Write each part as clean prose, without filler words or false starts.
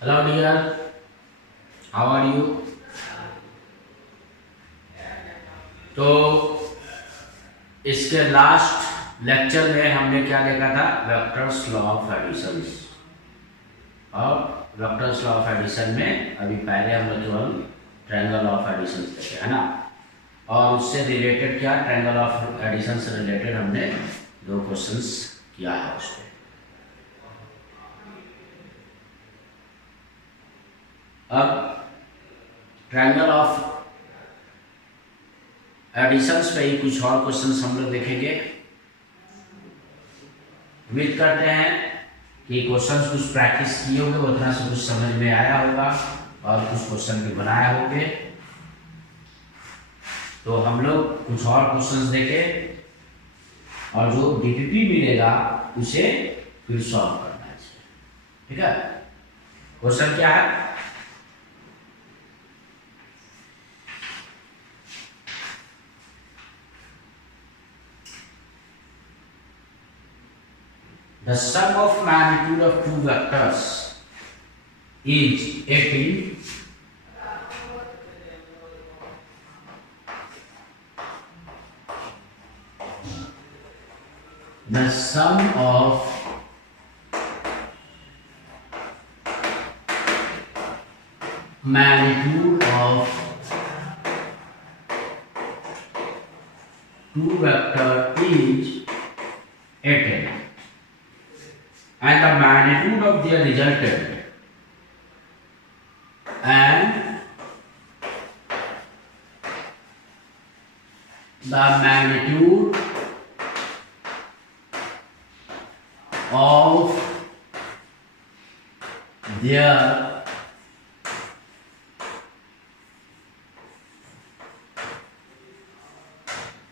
Hello dear, how are you? तो इसके last lecture में हमने क्या देखा था? Vectors law of addition. और वेक्टर्स लॉ ऑफ एडिशन में अभी पहले हम लोग केवल ट्रायंगल ऑफ एडिशन देखे है ना, और उससे रिलेटेड क्या, ट्रायंगल ऑफ एडिशन से रिलेटेड हमने दो क्वेश्चंस किया है उसमें। अब ट्रायंगल ऑफ एडिशंस पे ही कुछ और क्वेश्चंस हम लोग देखेंगे। उम्मीद करते हैं कि क्वेश्चंस कुछ प्रैक्टिस किए होंगे, उतना से कुछ समझ में आया होगा और कुछ क्वेश्चन भी बनाए होंगे। तो हम लोग कुछ और क्वेश्चंस देखें और जो डीपीपी मिलेगा उसे फिर सॉल्व करना है। ठीक है, क्वेश्चन क्या है? The sum of magnitude of two vectors is 18. The sum of magnitude of two vector is 18. And the magnitude of their resultant and the magnitude of their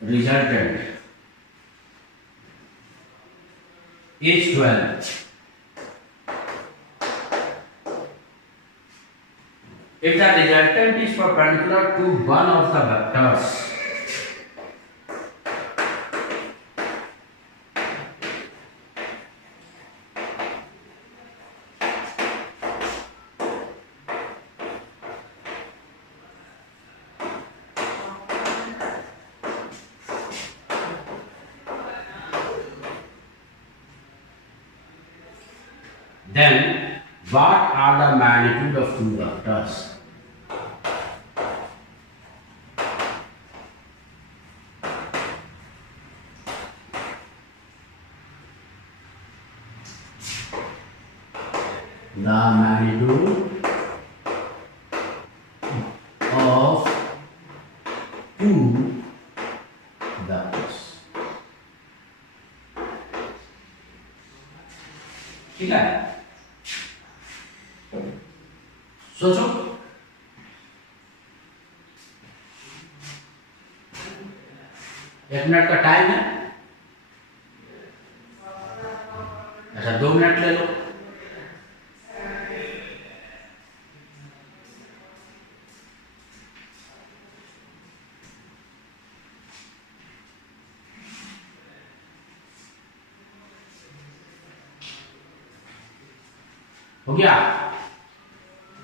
resultant is 12. If the resultant is perpendicular to one of the vectors, then what are the magnitude of two vectors? The magnitude of two vectors. ठीक है, सोचो। एक minute का time है। अच्छा, 2 minute ले लो। हो गया?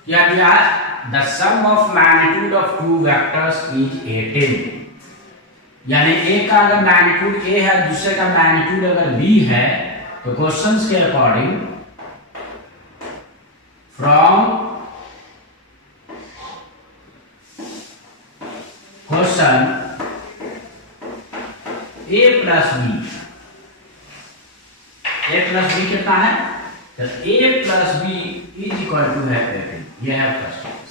क्या दिया है? The sum of magnitude of two vectors is 18। यानी एक का अगर मैग्नीट्यूड ए है, दूसरे का मैग्नीट्यूड अगर बी है, तो क्वेश्चंस के according from question A plus B कितना है? तो a plus B is equal to है 18। यह है फर्स्ट केस,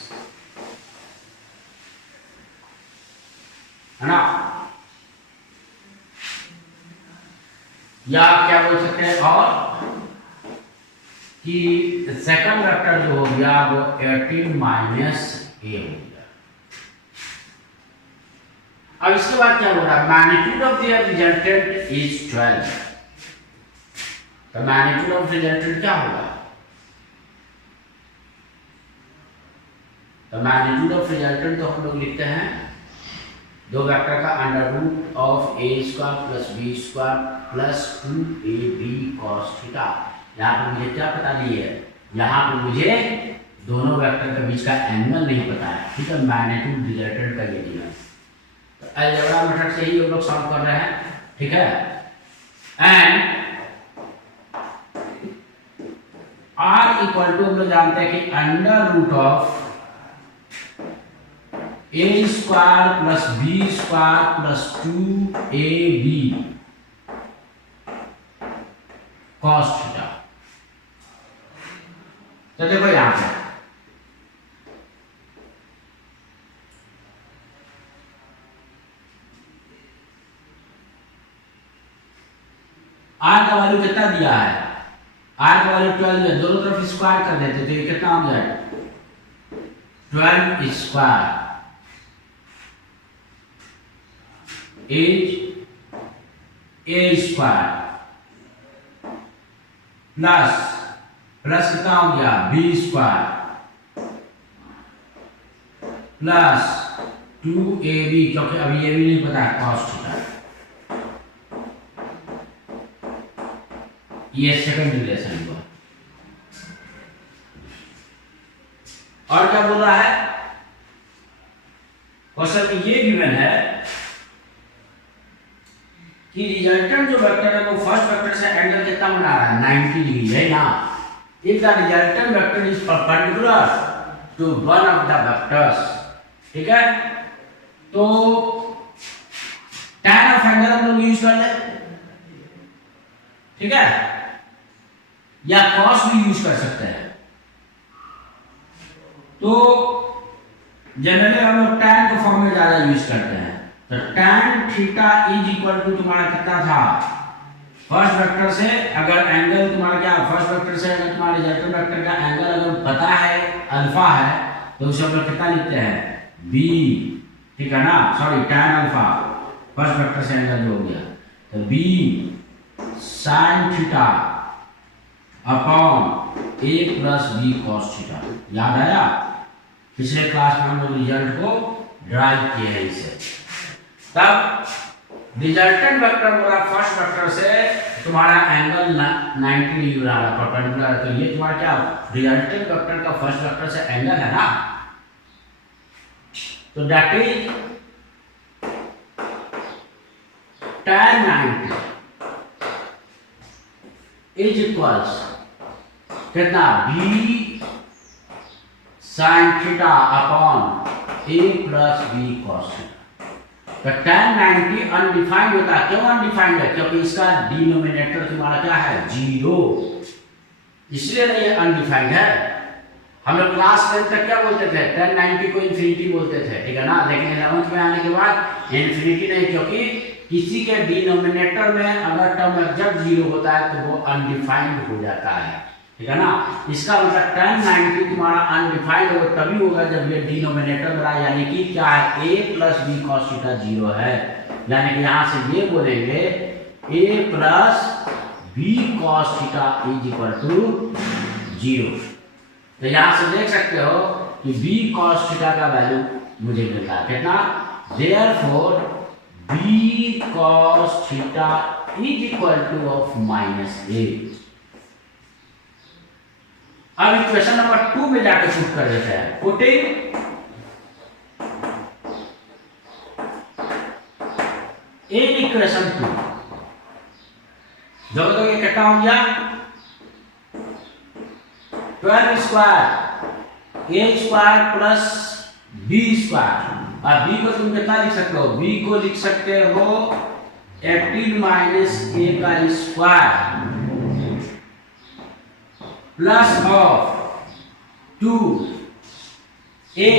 है ना? या आप क्या बोल सकते हैं और कि सेकंड वेक्टर जो हो गया वो 18 माइनस ए हो गया। अब इसके बाद क्या हो रहा है? Magnitude of their resultant is 12। तो मैग्नीट्यूड ऑफ रिजल्टेंट क्या होगा? तो मैग्नीट्यूड ऑफ रिजल्टेंट तो हम लोग लिखते हैं दो वेक्टर का under root of A square plus B square plus 2ab cos theta. यहाँ पर मुझे क्या पता नहीं है, यहाँ पर मुझे दोनों वेक्टर के बीच का एंगल नहीं पता है, ठीक है, मैग्नीट्यूड रिजल्टेंट का ये दिया। तो अलजेब्रा मेथड से ही हम लोग सॉल्व कर रहे हैं, ठीक है। एंड आर इक्वल टू हम लोग जानते हैं कि under root of A square plus B square plus 2ab cos theta. तो देखो यहां पे आर का वैल्यू कितना दिया है, आर का वैल्यू 12 है, दोनों तरफ स्क्वायर कर देते तो ये कितना हो जाएगा 12 square is a square plus कितना हो गया बी स्क्वायर प्लस 2ab, क्योंकि अभी ये भी नहीं पता है कॉस थीटा, ये सेकंड रिलेशन हुआ। और क्या बोल रहा है क्वेश्चन में, ये गिवन है कि रिजल्टेंट जो वेक्टर है वो फर्स्ट वेक्टर से एंगल कितना बना रहा है 90 डिग्री है ना। If the resultant vector is perpendicular to one of the vectors, ठीक है, तो tan ऑफ एंगल हम लोग यूज कर ले, ठीक है, या cos भी यूज कर सकते हैं। तो जनरली हम लोग tan के फॉर्म में ज्यादा यूज करते हैं। तो tan theta is equal to तुम्हारा कितना था फर्स्ट वेक्टर से, अगर एंगल तुम्हारा क्या फर्स्ट वेक्टर से अगर तुम्हारे रिजल्टेंट वेक्टर का एंगल अगर पता है अल्फा है तो उसे हम लोग कितना लिखते हैं b, ठीक है ना, sorry tan alpha first vector से एंगल जो हो गया तो b sin theta upon a plus b cos theta. याद आया, पिछले क्लास में हम लोग रिजल्ट को ड्राइव किए हैं इसे। तब रिजल्टेंट वेक्टर बोला फर्स्ट वेक्टर से तुम्हारा एंगल 90 डिग्री बना रहा परपेंडिकुलर, तो ये तुम्हारा क्या रिजल्टेंट वेक्टर का फर्स्ट वेक्टर से एंगल है ना, तो that is tan 90 is equals कितना b sin theta upon a plus b cos theta. तो tan 90 अनडिफाइंड होता है, क्यों अनडिफाइंड है, क्योंकि इसका डिनोमिनेटर तुम्हारा क्या है 0, इसलिए नहीं ये अनडिफाइंड है। हम लोग क्लास 10 तक क्या बोलते थे tan 90 को इन्फिनिटी बोलते थे, ठीक है ना, लेकिन 11th में आने के बाद इन्फिनिटी नहीं, क्योंकि किसी के डिनोमिनेटर में अगर टर्म एग्जैक्ट 0 होता है तो वो अनडिफाइंड हो जाता है, ठीक है ना। इसका मतलब tan 90 तुम्हारा अनडिफाइंड होगा तभी होगा जब ये डिनोमिनेटर बड़ा, यानी कि क्या है a plus B cos theta 0 है, यानी कि यहां से ये बोलेंगे a plus B cos theta is equal to 0। तो यहां से देख सकते हो कि b cos थीटा का वैल्यू मुझे मिलता है कितना, therefore b cos theta is equal two of -a। अब इक्वेशन नंबर 2 में जाकर पुट कर देते हैं, पुटिंग इन इक्वेशन 2 जब तक ये कितना हो गया 12 square a square plus b square, और b को तुम कितना लिख सकते हो, b को लिख सकते हो 18 माइनस a का स्क्वायर प्लस ऑफ 2a,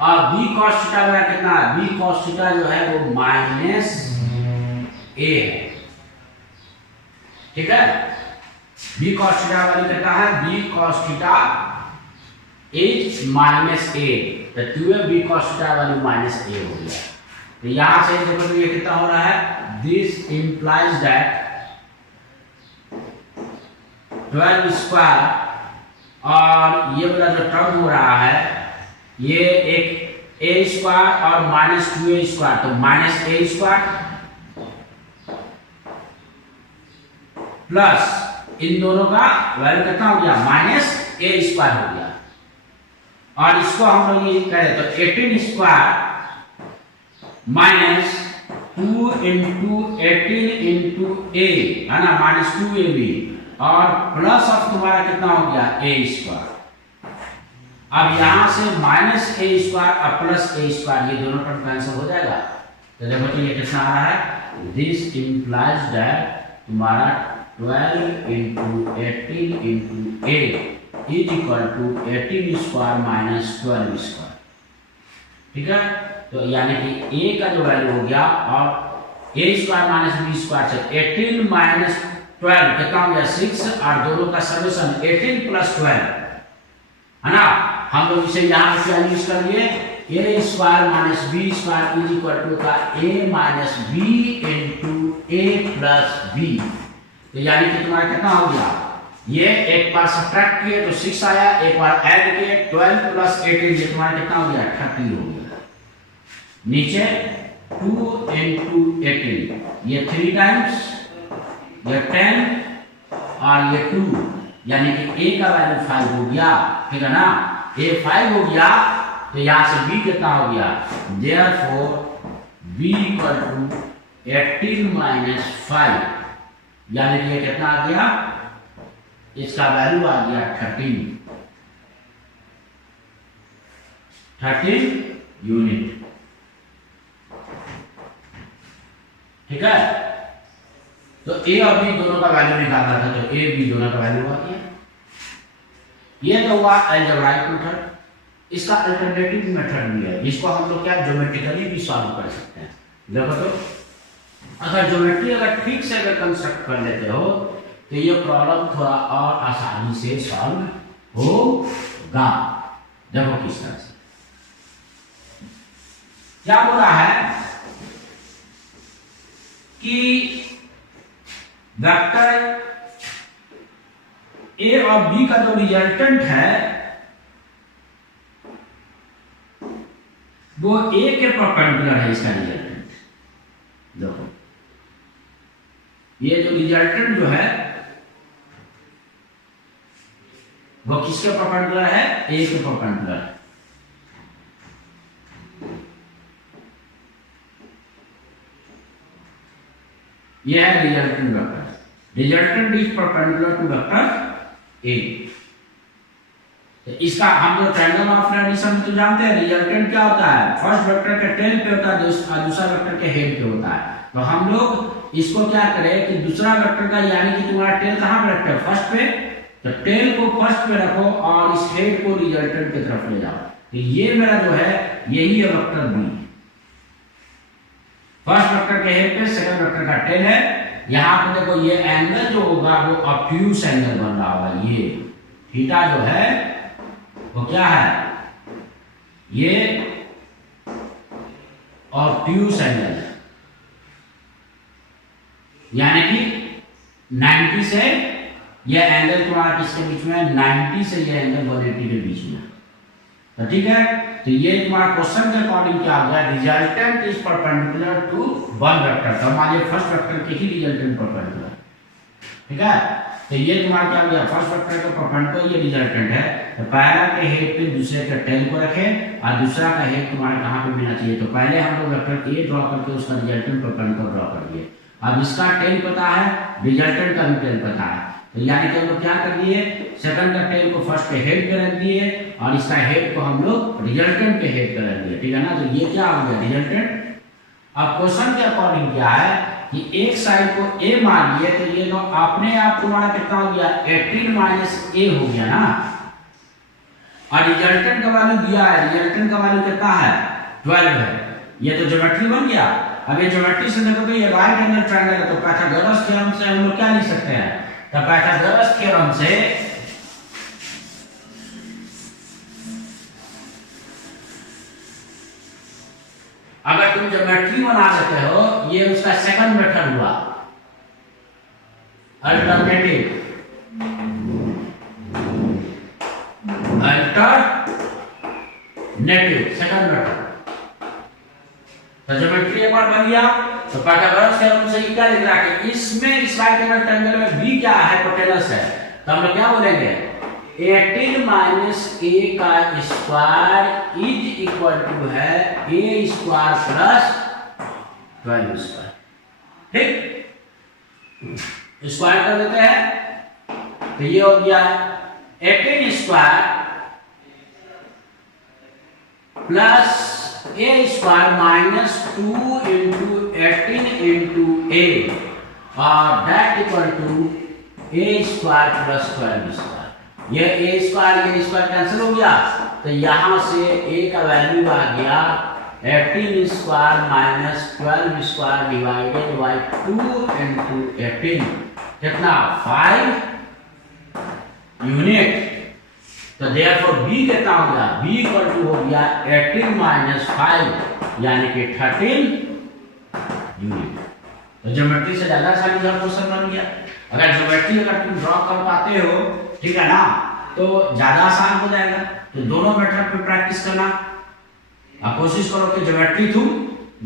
और b cos थीटा का कितना है, b cos थीटा जो है वो माइनस a है, ठीक है। b cos थीटा वाली कितना है, b cos theta is minus a, तो 2b cos थीटा वाली माइनस a हो गया। तो यहां से देखो तो ये कितना हो रहा है, दिस इंप्लाइज दैट 12 स्क्वायर और ये वाला जो टर्म हो रहा है ये एक a स्क्वायर और माइनस 2a स्क्वायर, तो माइनस a स्क्वायर प्लस इन दोनों का वैल्यू कितना हो गया माइनस a स्क्वायर हो गया। और इसको हम लोग ये करें तो 18 स्क्वायर माइनस 2 इंटू 18 इंटू ए है ना, माइनस 2ab और प्लस ऑफ तुम्हारा कितना हो गया ए स्क्वायर। अब यहां से माइनस ए स्क्वायर और प्लस ए स्क्वायर ये दोनों टर्म कैंसिल हो जाएगा। तो देखो तो ये कितना आ रहा है, दिस इंप्लाइज दैट तुम्हारा 12 into 18 into A is equal to 18 square minus 12 square. ठीक है, तो यानी कि ए का जो वैल्यू हो गया और ए स्क्वायर माइनस बी स्क्वायर से 18 माइनस 12 कितना हो गया 6 और दोनों का समेशन 18 प्लस 12 है ना। हम लोग इसे यहां पे क्या यूज कर लिए, a square minus b square is equal to का a minus b into a plus b. तो यानी कि तुम्हारा कितना हो गया, ये एक बार सब्ट्रैक्ट किए तो 6 आया, एक बार ऐड किए 12 प्लस 18 ये तुम्हारा कितना हो गया 30 हो गया। नीचे 2 इंटू 18 ये 3 टाइम्स, ये 10 और ये 2 यानी कि a का वैल्यू 5 हो गया, ठीक है ना। a 5 हो गया तो यहां से b कितना हो गया, therefore b equal to 18 minus 5 यानी कि ये कितना आ गया, इसका वैल्यू आ गया 13 यूनिट। ठीक है, तो a और b दोनों का वैल्यू निकालना था, तो a b दोनों का वैल्यू आ गया। ये तो हुआ अलजेब्राइक मेथड। इसका अल्टरनेटिव मेथड भी है, जिसको हम लोग क्या ज्योमेट्रिकली भी सॉल्व कर सकते हैं। देखो तो अगर ज्योमेट्री अगर ठीक से अगर कंस्ट्रक्ट कर लेते हो तो ये प्रॉब्लम थोड़ा और आसानी से सॉल्व होगा। देखो किस तरह से क्या बोला है कि वेक्टर ए और बी का जो रिजल्टेंट है वो ए के परपेंडिकुलर है। इसका रिजल्टेंट देखो, ये जो रिजल्टेंट जो है वो किसके परपेंडिकुलर है, ए के परपेंडिकुलर है। ये है resultant vector, resultant is perpendicular to vector A. तो इसका हम लोग ट्रायंगल ऑफ रेडिशन तो जानते हैं, रिजल्टेंट क्या होता है, फर्स्ट वेक्टर के टेल पे होता है, दूसरा वेक्टर के हेड पे होता है। तो हम लोग इसको क्या करें कि दूसरा वेक्टर का यानी कि तुम्हारा टेल कहां पे रखते हैं, फर्स्ट पे, तो टेल को फर्स्ट पे रखो और इस हेड को रिजल्टेंट की तरफ ले जाओ। तो ये मेरा जो है यही है वेक्टर बी। फर्स्ट वेक्टर के हेड पे सेकंड वेक्टर का टेल है। यहां पे देखो ये एंगल जो होगा वो ऑब्ट्यूज एंगल बन रहा होगा। ये थीटा जो है वो क्या है, ये ऑब्ट्यूज एंगल है, यानी कि 90 से ये एंगल तुम्हारा किसके बीच में, 90 से ये एंगल 180 के बीच में। तो ठीक है, तो ये तुम्हारा क्वेश्चन के अकॉर्डिंग क्या हो गया, resultant is perpendicular to one vector. तो मान लीजिए फर्स्ट वेक्टर के ही रिजल्टेंट परपेंडिकुलर, ठीक है। तो ये तुम्हारा क्या हो गया, फर्स्ट वेक्टर का परपेंडिकुलर ये रिजल्टेंट है। तो पहला के हेड पे दूसरे के टेल को रखें और दूसरा का हेड तुम्हारा कहां पे मिलना चाहिए। तो पहले हम लोग वेक्टर ए ड्रॉ करके उसका रिजल्टेंट परपेंडिकुलर ड्रॉ कर दिए। अब इसका टेल पता है, रिजल्टेंट का भी टेल पता है, तो यानी कि हम लोग क्या कर दिए, सेकंड का टेल को फर्स्ट के हेड पे रख दिए और इसका हेड को हम लोग रिजल्टेंट के हेड पे रख दिए, ठीक है ना। तो ये क्या हो गया, रिजल्टेंट। अब क्वेश्चन के अकॉर्डिंग क्या है कि एक साइड को ए मान लिए, तो ये तो अपने आप तुम्हारा कितना हो गया, 18 माइनस ए हो गया ना। और रिजल्टेंट का वैल्यू दिया है, रिजल्टेंट का वैल्यू कितना है, 12 है। ये तो ज्योमेट्री बन गया। अब ये ज्योमेट्री से देखो तो ये राइट एंगल ट्रायंगल है, तो पाइथागोरस थ्योरम से हम लोग क्या लिख सकते हैं, तो पाइथागोरस थ्योरम से अगर तुम ज्योमेट्री बना लेते हो, ये उसका सेकंड मेथड हुआ, अल्टरनेटिव सेकंड मेथड। तो ज्योमेट्री एक बार बन गया, तो पाइथागोरस थ्योरम से क्या लिख रहा है कि इसमें इस राइट एंगल ट्रायंगल में बी क्या है, हाइपोटेनस है। तो हम लोग क्या बोलेंगे, 18 माइनस ए का स्क्वायर इज इक्वल टू है ए स्क्वायर प्लस 12 स्क्वायर। ठीक, स्क्वायर कर देते हैं तो ये हो गया 18 square plus A square minus 2 into 18 into A और that equal to A square plus 12 square. ये ए स्क्वायर कैंसिल हो गया तो यहां से ए का वैल्यू आ गया 18 square minus 12 square divided by 2 into 18 कितना 5 यूनिट। तो देयरफॉर b कितना हो गया, b इक्वल टू हो गया 18 माइनस 5 यानी कि 13 यूनिट। तो ज्योमेट्री से ज्यादा आसानी का क्वेश्चन बन गया। अगर ज्योमेट्री अगर तुम ड्रॉ कर पाते हो, ठीक है ना, तो ज्यादा आसान हो जाएगा। तो दोनों मेथड पे प्रैक्टिस करना और कोशिश करो कि ज्योमेट्री तुम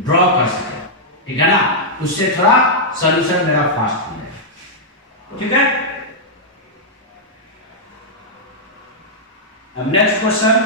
ड्रॉ कर सके, ठीक है ना, उससे थोड़ा सॉल्यूशन मेरा फास्ट हो जाएगा। ठीक है, अब नेक्स्ट क्वेश्चन,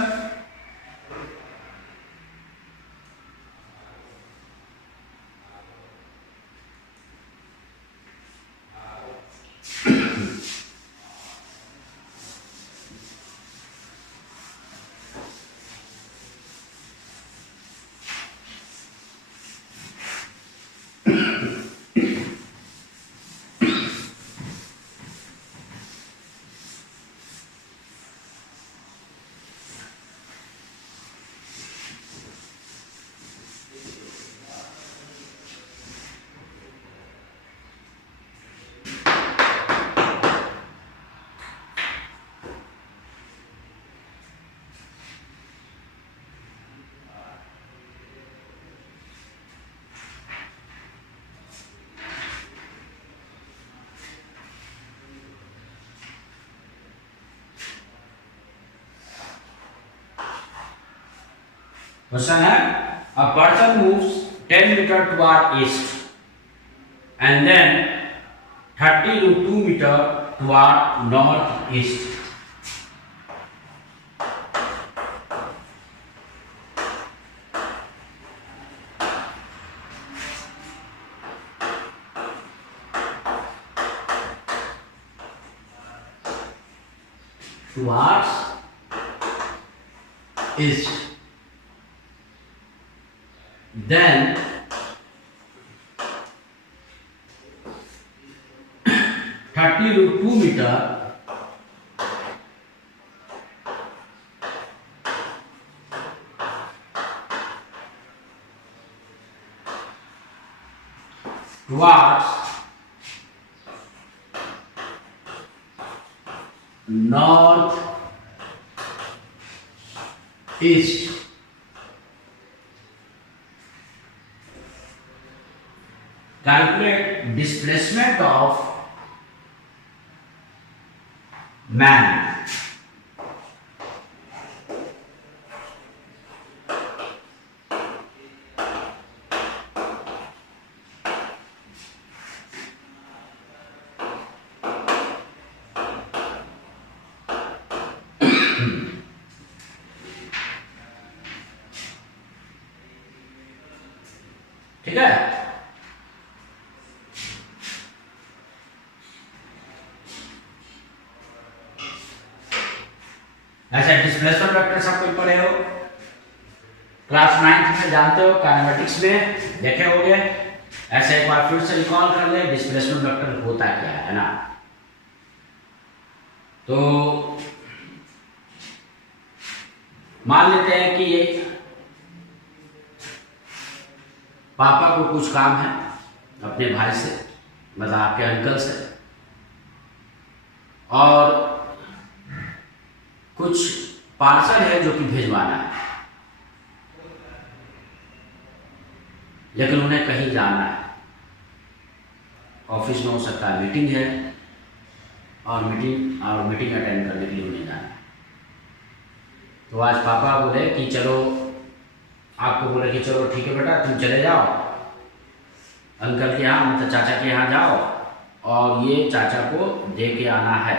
क्वेश्चन है a person moves 10 meter toward east and then 32 meter toward northeast. Towards east. Then 32 meter towards north east. Calculate displacement of man. ठीक है, ऐसा डिस्प्लेसमेंट वेक्टर सब कोई पढ़े हो, क्लास 9th में जानते हो, काइनेमेटिक्स में देखे होंगे। ऐसे एक बार फिर से रिकॉल कर ले डिस्प्लेसमेंट वेक्टर होता क्या है ना। तो मान लेते हैं कि ये पापा को कुछ काम है अपने भाई से, मतलब आपके अंकल से, और कुछ पार्सल है जो कि भेजवाना है, लेकिन उन्हें कहीं जाना है, ऑफिस में हो सकता है मीटिंग है और मीटिंग अटेंड करने के लिए उन्हें जाना है। तो आज पापा बोले कि चलो, आपको बोले कि चलो ठीक है बेटा तुम चले जाओ अंकल के यहाँ, मतलब चाचा के यहाँ जाओ और ये चाचा को दे के आना है।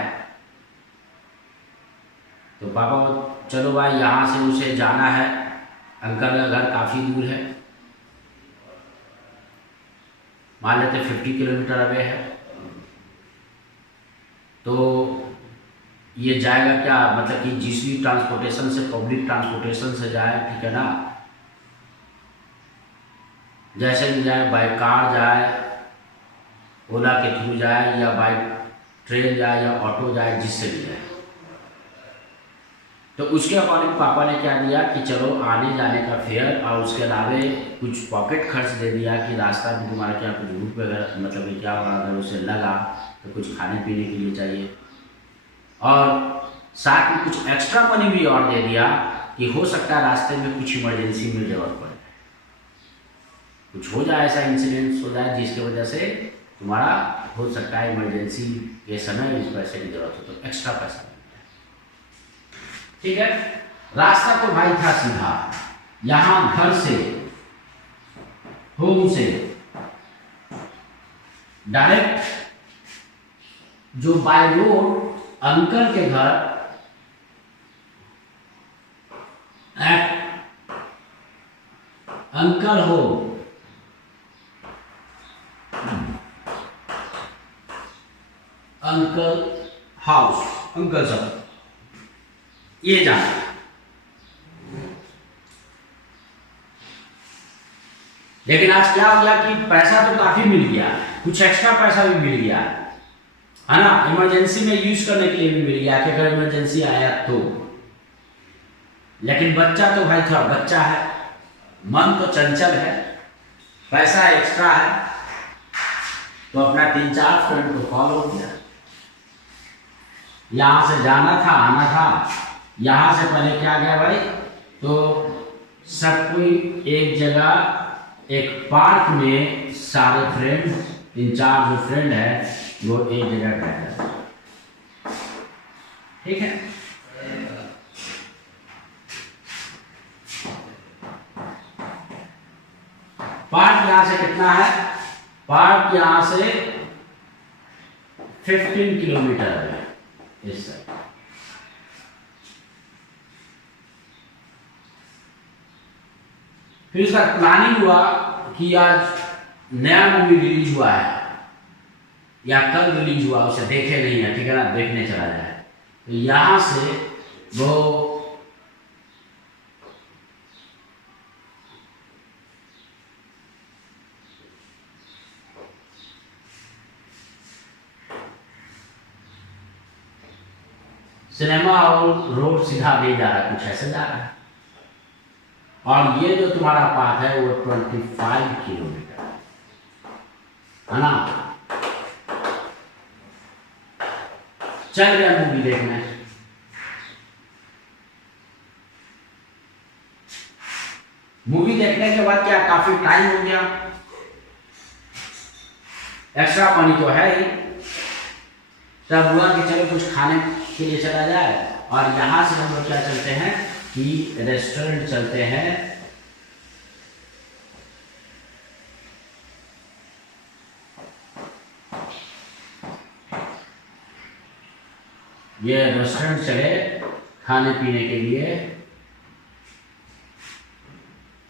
तो पापा चलो भाई यहाँ से उसे जाना है, अंकल का घर काफ़ी दूर है, मान लेते 50 किलोमीटर अवे है, तो ये जाएगा क्या, मतलब कि जिस भी ट्रांसपोर्टेशन से, पब्लिक ट्रांसपोर्टेशन से जाए, ठीक है ना, जैसे भी जाए, बाई कार जाए, ओला के थ्रू जाए, या बाई ट्रेन जाए, या ऑटो जाए, जिससे भी जाए। तो उसके अकॉर्डिंग पापा ने क्या दिया कि चलो आने जाने का फेयर और उसके अलावे कुछ पॉकेट खर्च दे दिया कि रास्ता में तुम्हारा क्या कुछ भूख वगैरह, मतलब कि क्या अगर उसे लगा तो कुछ खाने पीने के लिए चाहिए, और साथ में कुछ एक्स्ट्रा मनी भी और दे दिया कि हो सकता है रास्ते में कुछ इमरजेंसी में जरूरत पड़े, कुछ हो जाए, ऐसा इंसिडेंट्स हो जाए जिसकी वजह से तुम्हारा हो सकता है इमरजेंसी के समय इस पैसे की जरूरत हो, तो एक्स्ट्रा पैसा, ठीक है। रास्ता तो भाई था सीधा, यहां घर से, होम से डायरेक्ट जो बाय रोड अंकल के घर एट अंकल हो, अंकल हाउस, अंकल सब ये जाना। लेकिन आज क्या हो गया कि पैसा तो काफी मिल गया, कुछ एक्स्ट्रा पैसा भी मिल गया, है ना, इमरजेंसी में यूज करने के लिए भी मिल गया कि अगर इमरजेंसी आया तो। लेकिन बच्चा तो भाई थोड़ा बच्चा है, मन तो चंचल है, पैसा एक्स्ट्रा है, तो अपना 3-4 फ्रेंड को कॉल हो गया, यहां से जाना था, आना था। यहाँ से पहले क्या गया भाई, तो सब कोई एक जगह, एक पार्क में सारे फ्रेंड, 3-4 जो फ्रेंड है वो एक जगह बैठे, ठीक है। पार्क यहां से कितना है, पार्क यहां से 15 किलोमीटर है इस साइड। फिर उसका प्लानिंग हुआ कि आज नया मूवी रिलीज हुआ है या कल रिलीज हुआ, उसे देखे नहीं है, ठीक है ना, देखने चला जाए। तो यहां से वो सिनेमा और रोड सीधा ले जा रहा है, कुछ ऐसे जा रहा है, और ये जो तुम्हारा पाथ है वो 25 किलोमीटर है ना। चल गया मूवी देखने, मूवी देखने के बाद क्या काफी टाइम हो गया, एक्स्ट्रा पानी तो है ही, तब हुआ कि चलो कुछ खाने के लिए चला जाए, और यहां से हम लोग क्या चलते हैं कि रेस्टोरेंट चलते हैं, ये रेस्टोरेंट चले खाने पीने के लिए,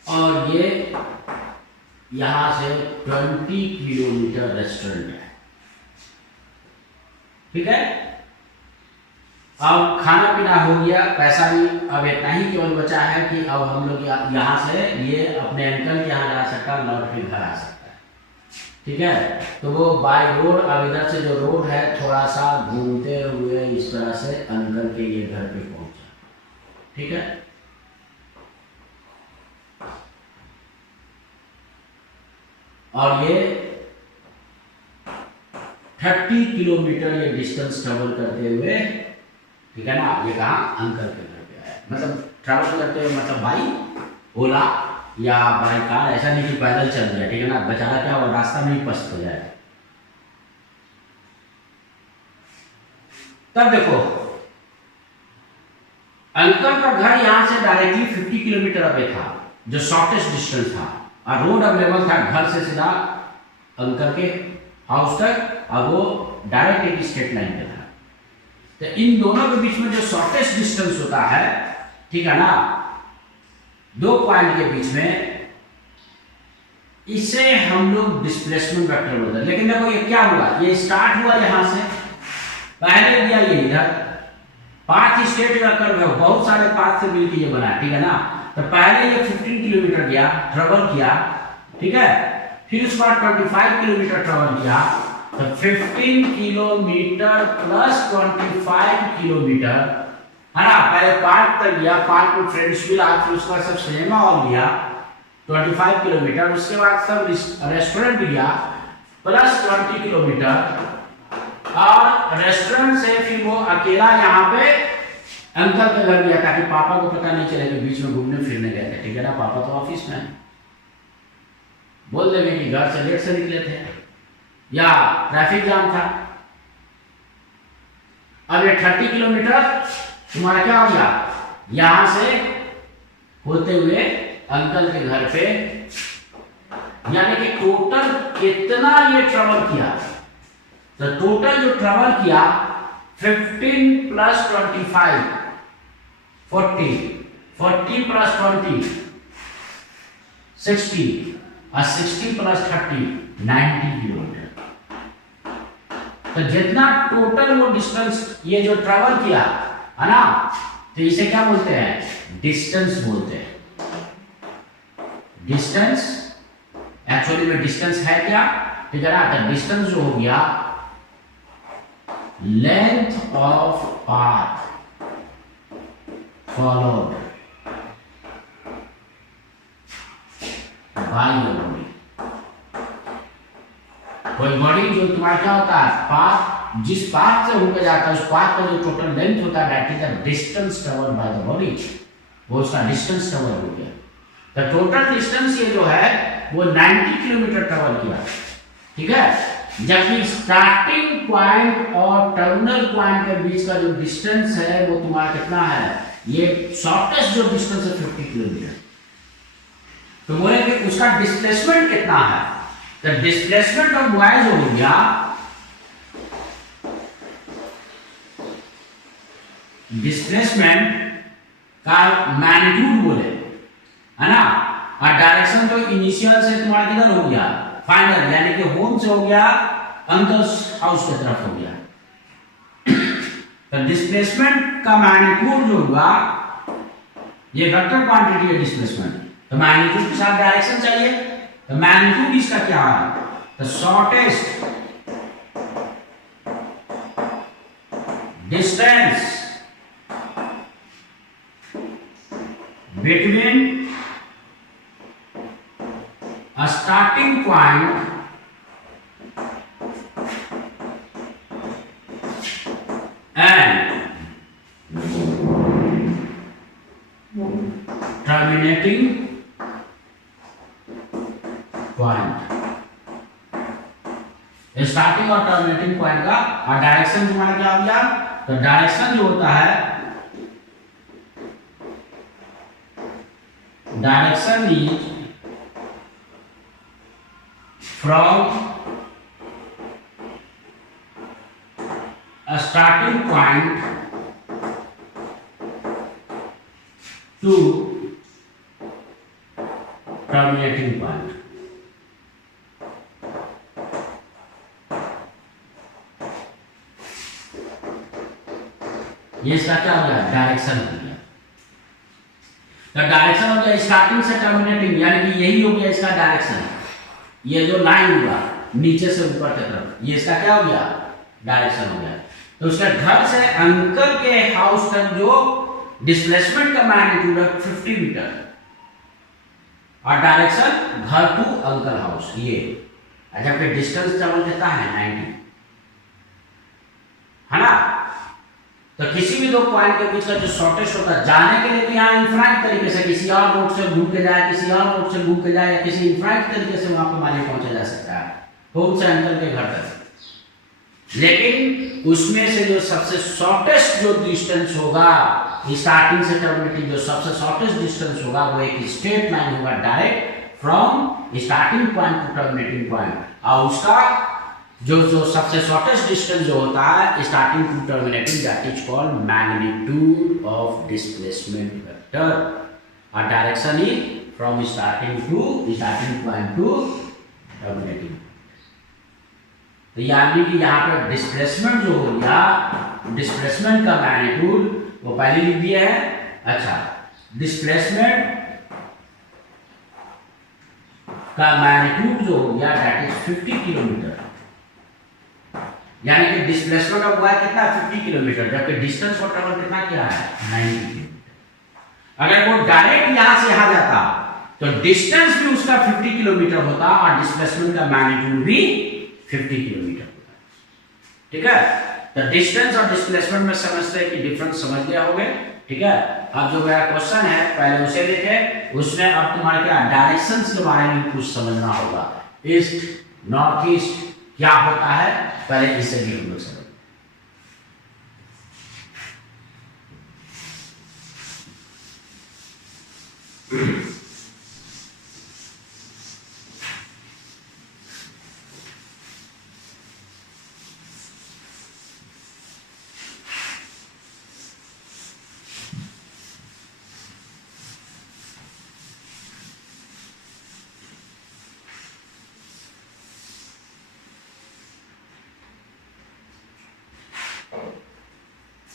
और ये यहां से 20 किलोमीटर रेस्टोरेंट है, ठीक है। अब खाना पीना हो गया, पैसा भी अब इतना ही केवल बचा है कि अब हम लोग यहाँ से ये अपने अंकल के यहाँ जा सकता है, लौट के घर आ सकता है, ठीक है। तो वो बाय रोड, अब इधर से जो रोड है थोड़ा सा घूमते हुए इस तरह से अंकल के ये घर पे पहुंचा, ठीक है। और ये 30 किलोमीटर ये डिस्टेंस ट्रेवल करते हुए, ठीक है ना, ये कहा अंकल के घर पे आया, मतलब ट्रैवल करते हुए, मतलब बाई ओला या बाई कार, ऐसा नहीं कि पैदल चल जाए, ठीक है ना, बेचारा क्या वो रास्ता में ही पस्त हो जाए। तब देखो अंकल का घर यहां से डायरेक्टली 50 किलोमीटर अवे था, जो शॉर्टेस्ट डिस्टेंस था, और रोड अवेलेबल था घर से सीधा अंकल के हाउस तक, और वो डायरेक्ट एक स्ट्रेट लाइन पे था। तो इन दोनों के बीच में जो शॉर्टेस्ट डिस्टेंस होता है, ठीक है ना, दो पॉइंट के बीच में, इसे हम लोग डिस्प्लेसमेंट वेक्टर बोलते हैं। लेकिन देखो ये क्या हुआ, ये स्टार्ट हुआ यहां से, पहले दिया ये इधर, पाथ स्टेट वेक्टर में बहुत सारे पाथ से मिलकर ये बना, ठीक है ना। तो पहले ये 15 किलोमीटर गया, ट्रेवल किया, ठीक है, फिर उसके बाद 25 किलोमीटर ट्रेवल किया, तो 15 किलोमीटर प्लस 25 किलोमीटर, है ना। पहले पार्क तक गया, पार्क में फ्रेंड्स भी ला, फिर उसके बाद सब सिनेमा हॉल गया 25 किलोमीटर, उसके बाद सब रेस्टोरेंट गया प्लस 20 किलोमीटर, और रेस्टोरेंट से फिर वो अकेला यहाँ पे अंकल के घर गया, ताकि पापा को पता नहीं चले कि बीच में घूमने फिरने गए थे, ठीक है ना। पापा तो ऑफिस में बोल देंगे कि घर से लेट से निकले थे या ट्रैफिक जाम था। अब ये 30 किलोमीटर तुम्हारा क्या हो गया, यहां से होते हुए अंकल के घर पे, यानी कि टोटल कितना ये ट्रेवल किया, तो टोटल जो ट्रेवल किया 15 प्लस 25 40, 40 प्लस 20 60, और 60 प्लस 30 90 किलोमीटर। तो जितना टोटल वो डिस्टेंस ये जो ट्रेवल किया है ना, तो इसे क्या बोलते हैं, डिस्टेंस बोलते हैं। डिस्टेंस एक्चुअली में डिस्टेंस है क्या, ठीक है ना। तो डिस्टेंस जो हो गया length of path followed by the body. कोई बॉडी जो तुम्हारा क्या होता है, पाथ, जिस पाथ से होकर जाता है, उस पाथ का जो टोटल लेंथ होता है, that is the distance covered by the body, वो उसका डिस्टेंस कवर हो गया। तो टोटल डिस्टेंस ये जो है वो 90 किलोमीटर ट्रेवल किया, ठीक है। जबकि स्टार्टिंग पॉइंट और टर्मिनल पॉइंट के बीच का जो डिस्टेंस है वो तुम्हारा कितना है, ये शॉर्टेस्ट जो डिस्टेंस है 50 किलोमीटर। तो बोले कि उसका डिस्प्लेसमेंट कितना है, तो डिस्प्लेसमेंट ऑफ वाई जो हो गया, डिस्प्लेसमेंट का मैग्नीट्यूड बोले, है ना। और डायरेक्शन तो इनिशियल से तुम्हारा किधर हो गया, फाइनल, यानी कि होम से हो गया अंकल हाउस की तरफ हो गया। तो डिस्प्लेसमेंट का मैग्नीट्यूड जो हुआ, ये वेक्टर क्वांटिटी है डिस्प्लेसमेंट, तो मैग्नीट्यूड के साथ डायरेक्शन चाहिए, तो मैग्नीट्यूड इसका क्या है, तो shortest distance between a starting point and terminating point। Starting और टर्मिनेटिंग पॉइंट का, और डायरेक्शन तुम्हारा क्या हो गया, तो डायरेक्शन जो होता है, direction is from a starting point to terminating point। ये इसका क्या हो गया, डायरेक्शन हो गया। तो डायरेक्शन हो गया स्टार्टिंग से टर्मिनेटिंग, यानी कि यही हो गया इसका डायरेक्शन। ये जो लाइन हुआ नीचे से ऊपर की तरफ, ये इसका क्या हो गया, डायरेक्शन हो गया। तो उसका घर से अंकल के हाउस तक जो डिस्प्लेसमेंट का मैग्नीट्यूड है 50 मीटर, और डायरेक्शन घर टू अंकल हाउस ये, जबकि डिस्टेंस ट्रेवल कितना है 90, है ना। तो किसी भी दो पॉइंट के बीच का जो शॉर्टेस्ट होता है, जाने के लिए तो यहाँ इनफाइनाइट तरीके से किसी और रोड से घूम के जाए, किसी और रोड से घूम के जाए, या किसी इनफाइनाइट तरीके से वहां पे माने पहुंचा जा सकता है होम से अंकल के घर तक। लेकिन उसमें से जो सबसे शॉर्टेस्ट जो डिस्टेंस होगा, स्टार्टिंग से टर्मिनेटिंग जो सबसे शॉर्टेस्ट डिस्टेंस होगा, वो एक स्ट्रेट लाइन होगा direct from starting point to terminating point, और उसका जो जो सबसे शॉर्टेस्ट डिस्टेंस जो होता है starting to terminating, that is called magnitude of displacement vector. और direction is from starting point to terminating. तो यानी कि यहाँ पर डिस्प्लेसमेंट जो हो गया, डिस्प्लेसमेंट का मैग्नीट्यूड वो पहले लिख दिया है। अच्छा, डिस्प्लेसमेंट का मैग्नीट्यूड जो हो गया दैट इज 50 किलोमीटर, यानी कि डिस्प्लेसमेंट ऑफ हुआ कितना 50 किलोमीटर, जबकि डिस्टेंस ऑफ ट्रेवल कितना किया है 90 किलोमीटर। अगर वो डायरेक्ट यहां से यहां जाता तो डिस्टेंस भी उसका 50 किलोमीटर होता और डिस्प्लेसमेंट का मैग्नीट्यूड भी 50 किलोमीटर होता। ठीक है, तो डिस्टेंस और डिस्प्लेसमेंट में समझते हैं कि डिफरेंस समझ गया होगे। ठीक है, अब जो मेरा क्वेश्चन है पहले उसे देखे, उसमें अब तुम्हारे क्या डायरेक्शंस के बारे में कुछ समझना होगा। ईस्ट, नॉर्थ ईस्ट क्या होता है, पहले इसे भी हम लोग समझ।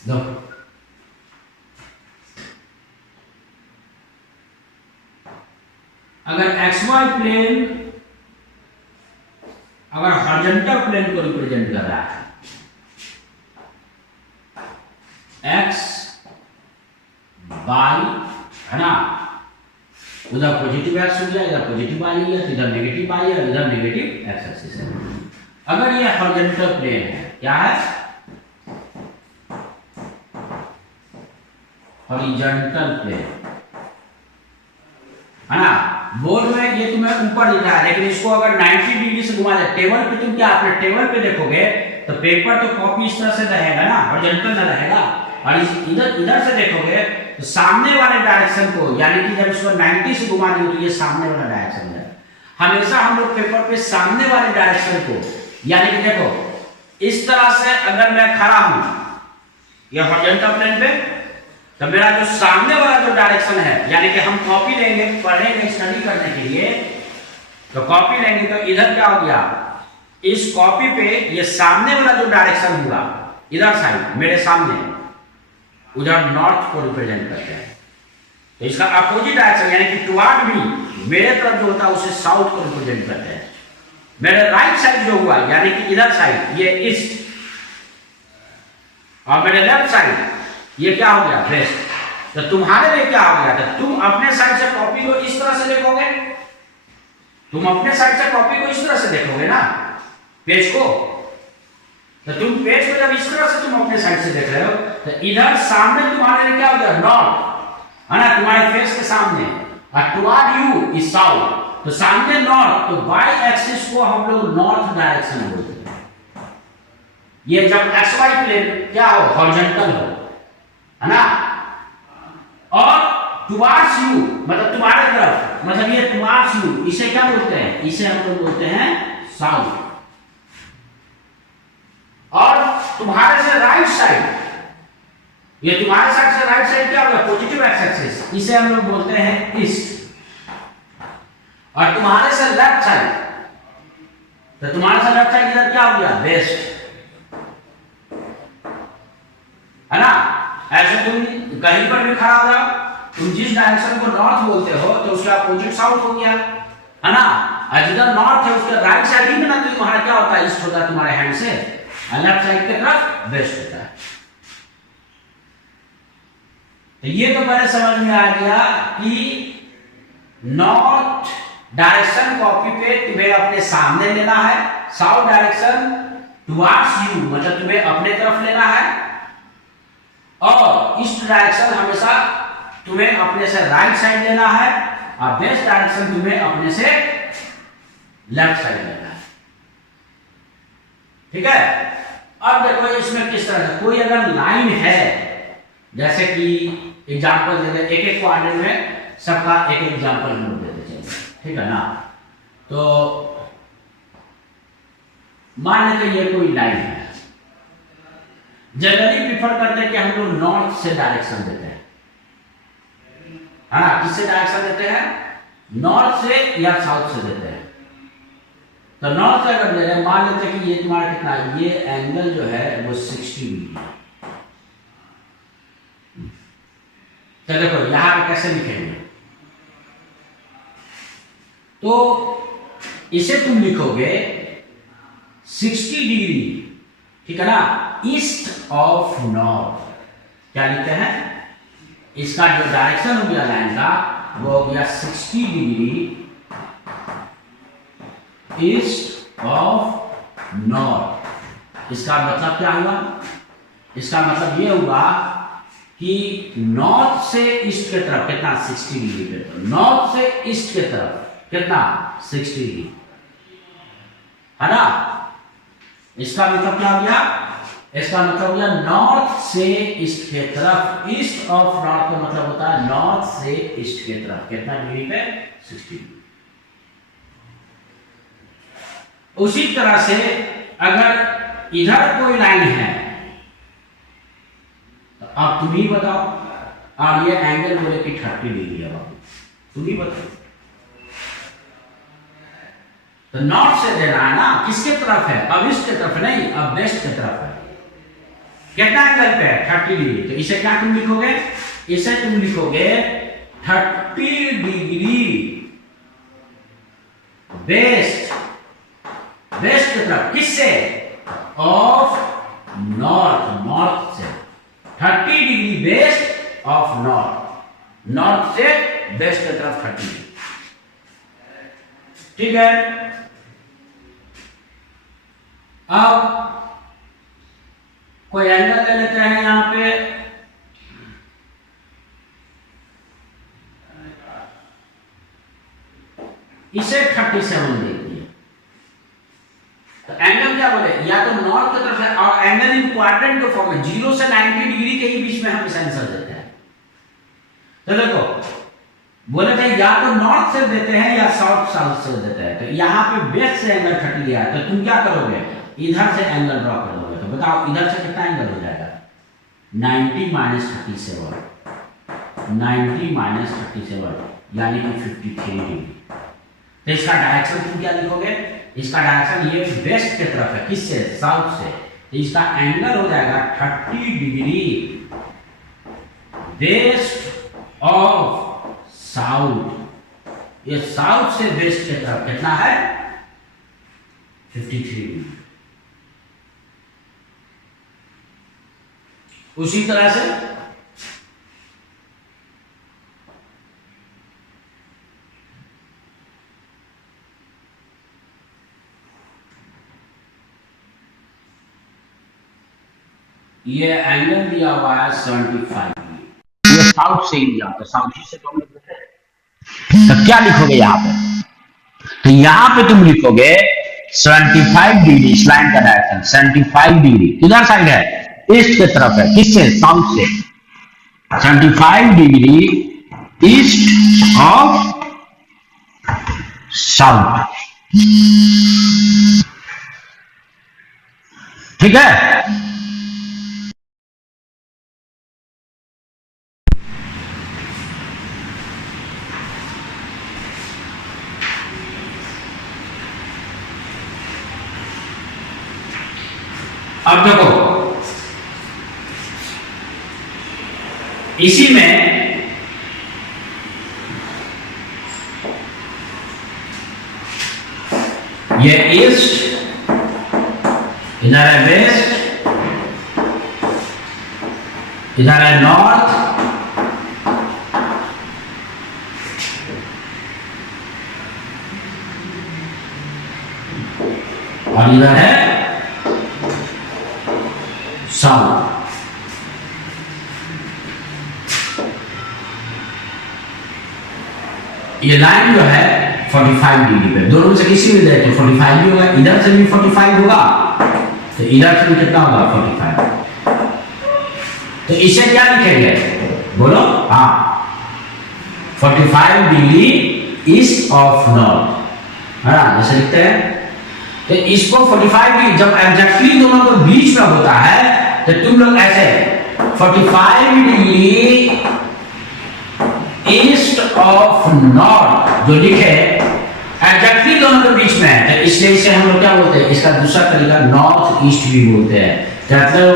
लो अगर XY प्लेन अगर हॉरिजॉन्टल प्लेन को रिप्रेजेंट कर रहा है, X Y है ना, उधर पॉजिटिव एक्स हो गया, इधर पॉजिटिव वाई है, इधर नेगेटिव वाई है, इधर नेगेटिव एक्स एक्सिस है। अगर ये हॉरिजॉन्टल प्लेन है, क्या है हॉरिजॉन्टल प्लेन है ना, बोर्ड में ये तुम्हें ऊपर दिख रहा है, लेकिन इसको अगर 90 डिग्री से घुमा दे, टेबल पे तुम क्या अपने टेबल पे देखोगे तो पेपर तो कॉपी इस तरह से रहेगा ना, हॉरिजॉन्टल ना रहेगा, और इधर से देखोगे तो सामने वाले डायरेक्शन को, यानी कि जब इसको 90 से घुमा दियो तो ये सामने वाला डायरेक्शन है। हमेशा हम लोग पेपर पे सामने वाले डायरेक्शन को, यानी कि देखो इस तरह से अगर मैं खड़ा हूं ये हॉरिजॉन्टल प्लेन पे, तो मेरा जो सामने वाला जो डायरेक्शन है, यानी कि हम कॉपी लेंगे पढ़ेंगे स्टडी करने के लिए, तो कॉपी लेंगे तो इधर क्या हो गया, इस कॉपी पे ये सामने वाला जो डायरेक्शन होगा इधर साइड मेरे सामने, उधर नॉर्थ को रिप्रेजेंट करते हैं। तो इसका अपोजिट डायरेक्शन यानी कि टुवर्ड मी, मेरे तरफ जो होता है उसे साउथ को रिप्रेजेंट करते हैं। मेरे राइट साइड जो हुआ यानी कि इधर साइड ये ईस्ट, और मेरे लेफ्ट साइड ये क्या हो गया वेस्ट। तो तुम्हारे लिए क्या हो गया था, तुम अपने साइड से कॉपी को इस तरह से देखोगे, तुम अपने साइड से कॉपी को इस तरह से देखोगे ना पेज को, तो तुम पेज को जब इस तरह से तुम अपने साइड से देख रहे हो तो इधर सामने तुम्हारे लिए क्या हो गया नॉर्थ है ना, तुम्हारे फेस के सामने, और टुवर्ड यू इज साउथ, तो सामने नॉर्थ, तो वाई एक्सिस को हम लोग नॉर्थ डायरेक्शन बोलते हैं। ये जब XY प्लेन क्या हो हॉरिजॉन्टल हो है ना, और टुवर्ड्स यू मतलब तुम्हारे तरफ, मतलब ये टुवर्ड्स यू, इसे क्या बोलते हैं, इसे हम लोग बोलते हैं साउथ। और तुम्हारे से राइट साइड, ये तुम्हारे साइड से राइट साइड क्या होगा पॉजिटिव एक्स एक्सिस, इसे हम लोग बोलते हैं ईस्ट। और तुम्हारे से लेफ्ट साइड, तो तुम्हारे से लेफ्ट साइड इधर क्या हो गया वेस्ट है ना। ऐसे तुम कहीं पर भी खड़ा हो जाओ, तुम जिस डायरेक्शन को नॉर्थ बोलते हो तो उसका अपोजिट साउथ हो गया है ना, और जिधर नॉर्थ है उसके राइट साइड ही में ना, तो तुम्हारा क्या होता है ईस्ट होता है तुम्हारे हैंड से, और लेफ्ट साइड की तरफ वेस्ट होता है। तो ये तो पहले समझ में आ गया कि नॉर्थ डायरेक्शन कॉपी पे तुम्हें अपने सामने लेना है, साउथ डायरेक्शन टुवर्ड्स यू मतलब तुम्हें अपने तरफ लेना है, और ईस्ट डायरेक्शन हमेशा तुम्हें अपने से राइट साइड लेना है, और वेस्ट डायरेक्शन तुम्हें अपने से लेफ्ट साइड लेना है। ठीक है, अब देखो इसमें किस तरह से कोई अगर लाइन है, जैसे कि एग्जांपल दे दे, एक एक क्वाड्रेंट में सबका एक एक एग्जांपल हम लोग देते चलेंगे, ठीक है ना। तो मान लेते ये कोई लाइन है, जनरली प्रिफर करते हैं कि हम लोग नॉर्थ से डायरेक्शन देते हैं, हाँ किससे डायरेक्शन देते हैं, नॉर्थ से या साउथ से देते हैं। तो नॉर्थ से अगर दे रहे हैं, मान लेते हैं कि ये तुम्हारा कितना है, ये एंगल जो है वो 60 डिग्री है। तो देखो यहां पे कैसे लिखेंगे, तो इसे तुम लिखोगे 60 डिग्री, ठीक है ना, ईस्ट ऑफ नॉर्थ। क्या लिखते हैं, इसका जो डायरेक्शन हो गया लाइन का वो हो गया 60 डिग्री ईस्ट ऑफ नॉर्थ। इसका मतलब क्या हुआ, इसका मतलब ये हुआ कि नॉर्थ से ईस्ट की तरफ कितना 60 डिग्री पे, तो नॉर्थ से ईस्ट की तरफ कितना 60 डिग्री है ना। इसका मतलब क्या हो गया, इसका मतलब हो गया नॉर्थ से ईस्ट की तरफ, ईस्ट ऑफ नॉर्थ का मतलब होता है नॉर्थ से ईस्ट की तरफ कितना डिग्री पे 60 डिग्री। उसी तरह से अगर इधर कोई लाइन है तो अब तुम ही बताओ, और ये एंगल बोले कि 30 डिग्री है, तुम ही बताओ। तो नॉर्थ से देना है ना, किसके तरफ है, अब ईस्ट की तरफ नहीं, अब वेस्ट की तरफ है। कितना एंगल पे है 30 डिग्री, तो इसे क्या तुम लिखोगे, इसे तुम लिखोगे 30 डिग्री वेस्ट, वेस्ट की तरफ, किससे, ऑफ नॉर्थ, नॉर्थ से 30 degree west of north, north से वेस्ट की तरफ 30 डिग्री, ठीक है। अब कोई एंगल ले लेते हैं यहां पे, इसे 37 देखिए। तो एंगल क्या बोले, या तो नॉर्थ की तरफ है, और एंगल इंपॉर्टेंट के फॉर्म में 0 से 90 डिग्री के ही बीच में हम इसे आंसर देते हैं। तो देखो बोले थे या तो नॉर्थ से देते हैं या साउथ साउथ से देते हैं, तो यहां पे वेस्ट से एंगल 30 दिया है, तो तुम क्या करोगे, इधर से एंगल ड्रॉ कर दोगे। तो बताओ इधर से कितना एंगल हो जाएगा, 90 माइनस 37, 90 माइनस 37 यानी कि 53 डिग्री। तो इसका डायरेक्शन तुम क्या लिखोगे, इसका डायरेक्शन ये वेस्ट की तरफ है, किससे, साउथ से, तो इसका एंगल हो जाएगा 30 डिग्री वेस्ट ऑफ साउथ। ये साउथ से वेस्ट की तरफ कितना है 53 डिग्री। उसी तरह से ये एंगल दिया हुआ है 75, ये साउथ से ही दिया, तो साउथ से तो हम लिखते हैं। तो क्या लिखोगे यहां पे, तो यहां पे तुम लिखोगे 75 डिग्री, इस लाइन का डायरेक्शन 75 डिग्री किधर साइड है, ईस्ट की तरफ है, किससे, साउथ से, 75 डिग्री ईस्ट ऑफ साउथ, ठीक है। अब देखो इसी में ये ईस्ट, इधर है वेस्ट, इधर है नॉर्थ, और इधर है साउथ। ये लाइन जो है 45 डिग्री पे, दोनों में से किसी में दे तो 45 भी होगा, इधर से भी 45 होगा, तो इधर से भी कितना होगा 45। तो इसे क्या लिखेंगे बोलो, हाँ 45 डिग्री ईस्ट ऑफ नॉर्थ, है ना, ऐसे लिखते हैं तो इसको 45 डिग्री जब एग्जैक्टली दोनों के बीच में होता है तो तुम लोग ऐसे 45 डिग्री ईस्ट ऑफ नॉर्थ जो लिखे एग्जैक्टली दोनों के बीच में है, तो इसलिए इसे हम लोग क्या बोलते हैं, इसका दूसरा तरीका नॉर्थ ईस्ट भी बोलते हैं।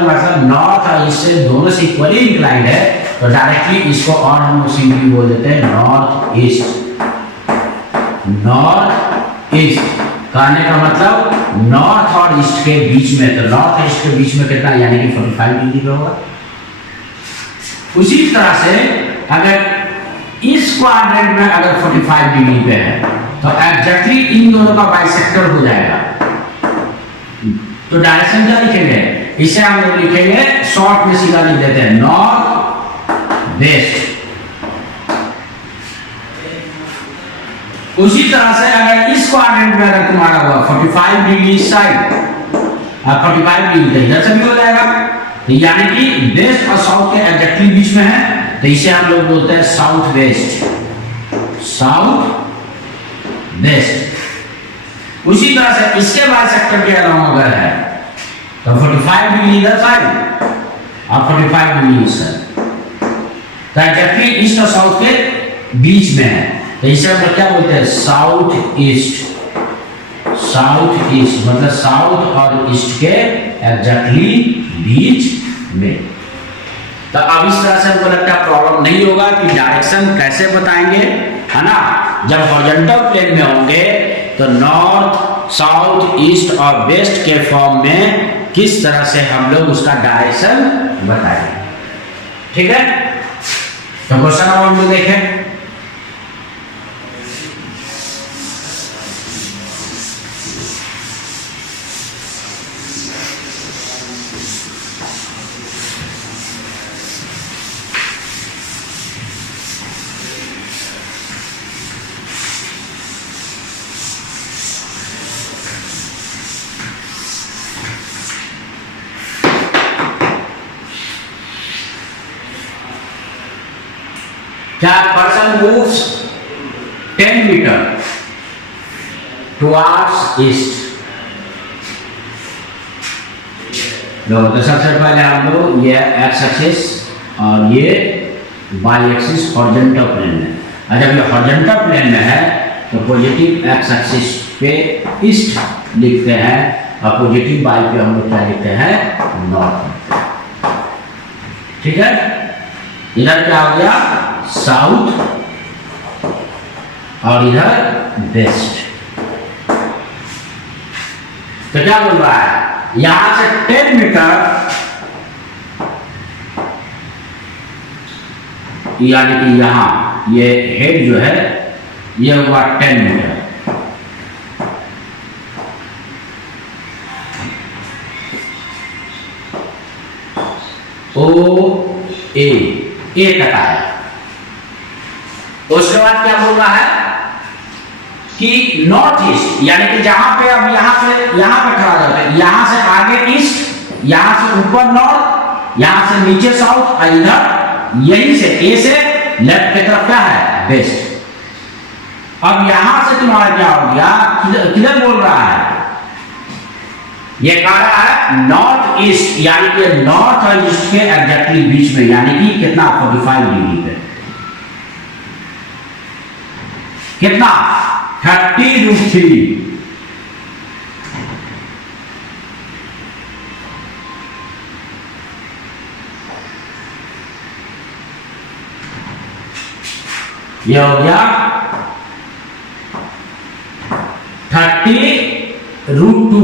मतलब नॉर्थ और ईस्ट से दोनों से इक्वली इंक्लाइंड है, तो डायरेक्टली इसको और हम सिंपली बोल देते हैं नॉर्थ ईस्ट। नॉर्थ ईस्ट कहने का मतलब नॉर्थ और ईस्ट के बीच में, तो नॉर्थ ईस्ट के बीच में कितना, यानी कि 45 डिग्री पे होगा। उसी तरह से अगर इस क्वाड्रेंट में अगर 45 डिग्री पे है तो एग्जैक्टली इन दोनों का बाइसेक्टर हो जाएगा। तो डायरेक्शन क्या लिखेंगे, इसे हम लोग लिखेंगे शॉर्ट में सीधा लिख देते हैं नॉर्थ वेस्ट। उसी तरह से अगर इस क्वाड्रेंट में अगर तुम्हारा हुआ 45 डिग्री साइड और 45 डिग्री इधर से भी हो जाएगा, तो यानी कि वेस्ट और साउथ के एग्जैक्टली बीच में है, तो इसे हम लोग बोलते हैं साउथ वेस्ट। South west. उसी तरह से इसके बाइसेक्टर के अलावा अगर है तो 45 डिग्री इधर साइड और 45 डिग्री इस साइड, तो एग्जैक्टली ईस्ट और साउथ के बीच में है, तो इसे हम क्या बोलते हैं साउथ ईस्ट। साउथ ईस्ट मतलब साउथ और ईस्ट के एग्जैक्टली बीच में। तो अब इस तरह से हमको लगता है प्रॉब्लम नहीं होगा कि डायरेक्शन कैसे बताएंगे, है ना। जब हॉरिजॉन्टल प्लेन में होंगे तो नॉर्थ साउथ ईस्ट और वेस्ट के फॉर्म में किस तरह से हम लोग उसका डायरेक्शन बताएंगे, ठीक है। तो क्वेश्चन अब हम लोग देखें। क्या person moves 10 metre towards east. तो सबसे पहले हम लोग ये एक्स एक्सिस और ये वाई एक्सिस हॉरिजॉन्टल प्लेन में, और जब ये हॉरिजॉन्टल प्लेन में है तो पॉजिटिव एक्स एक्सिस पे ईस्ट लिखते हैं और पॉजिटिव वाई पे हम लोग क्या लिखते हैं नॉर्थ, ठीक है। इधर क्या हो गया साउथ और इधर वेस्ट। तो क्या बोल रहा है, यहां से 10 मीटर यानी कि यहां ये हेड जो है ये हुआ 10 मीटर, ओ ए तक आया। उसके बाद क्या बोल रहा है कि नॉर्थ ईस्ट, यानी कि जहां पे अब यहां पे खड़ा जाता है, यहां से आगे ईस्ट, यहां से ऊपर नॉर्थ, यहां से नीचे साउथ, और इधर यहीं से ए से लेफ्ट की तरफ क्या है वेस्ट। अब यहां से तुम्हारा क्या हो गया, किधर बोल रहा है, ये कह रहा है नॉर्थ ईस्ट, यानी कि नॉर्थ और ईस्ट के एग्जैक्टली बीच में, यानी कि कितना 45 डिग्री पे, कितना 30√3। यह हो गया 30√2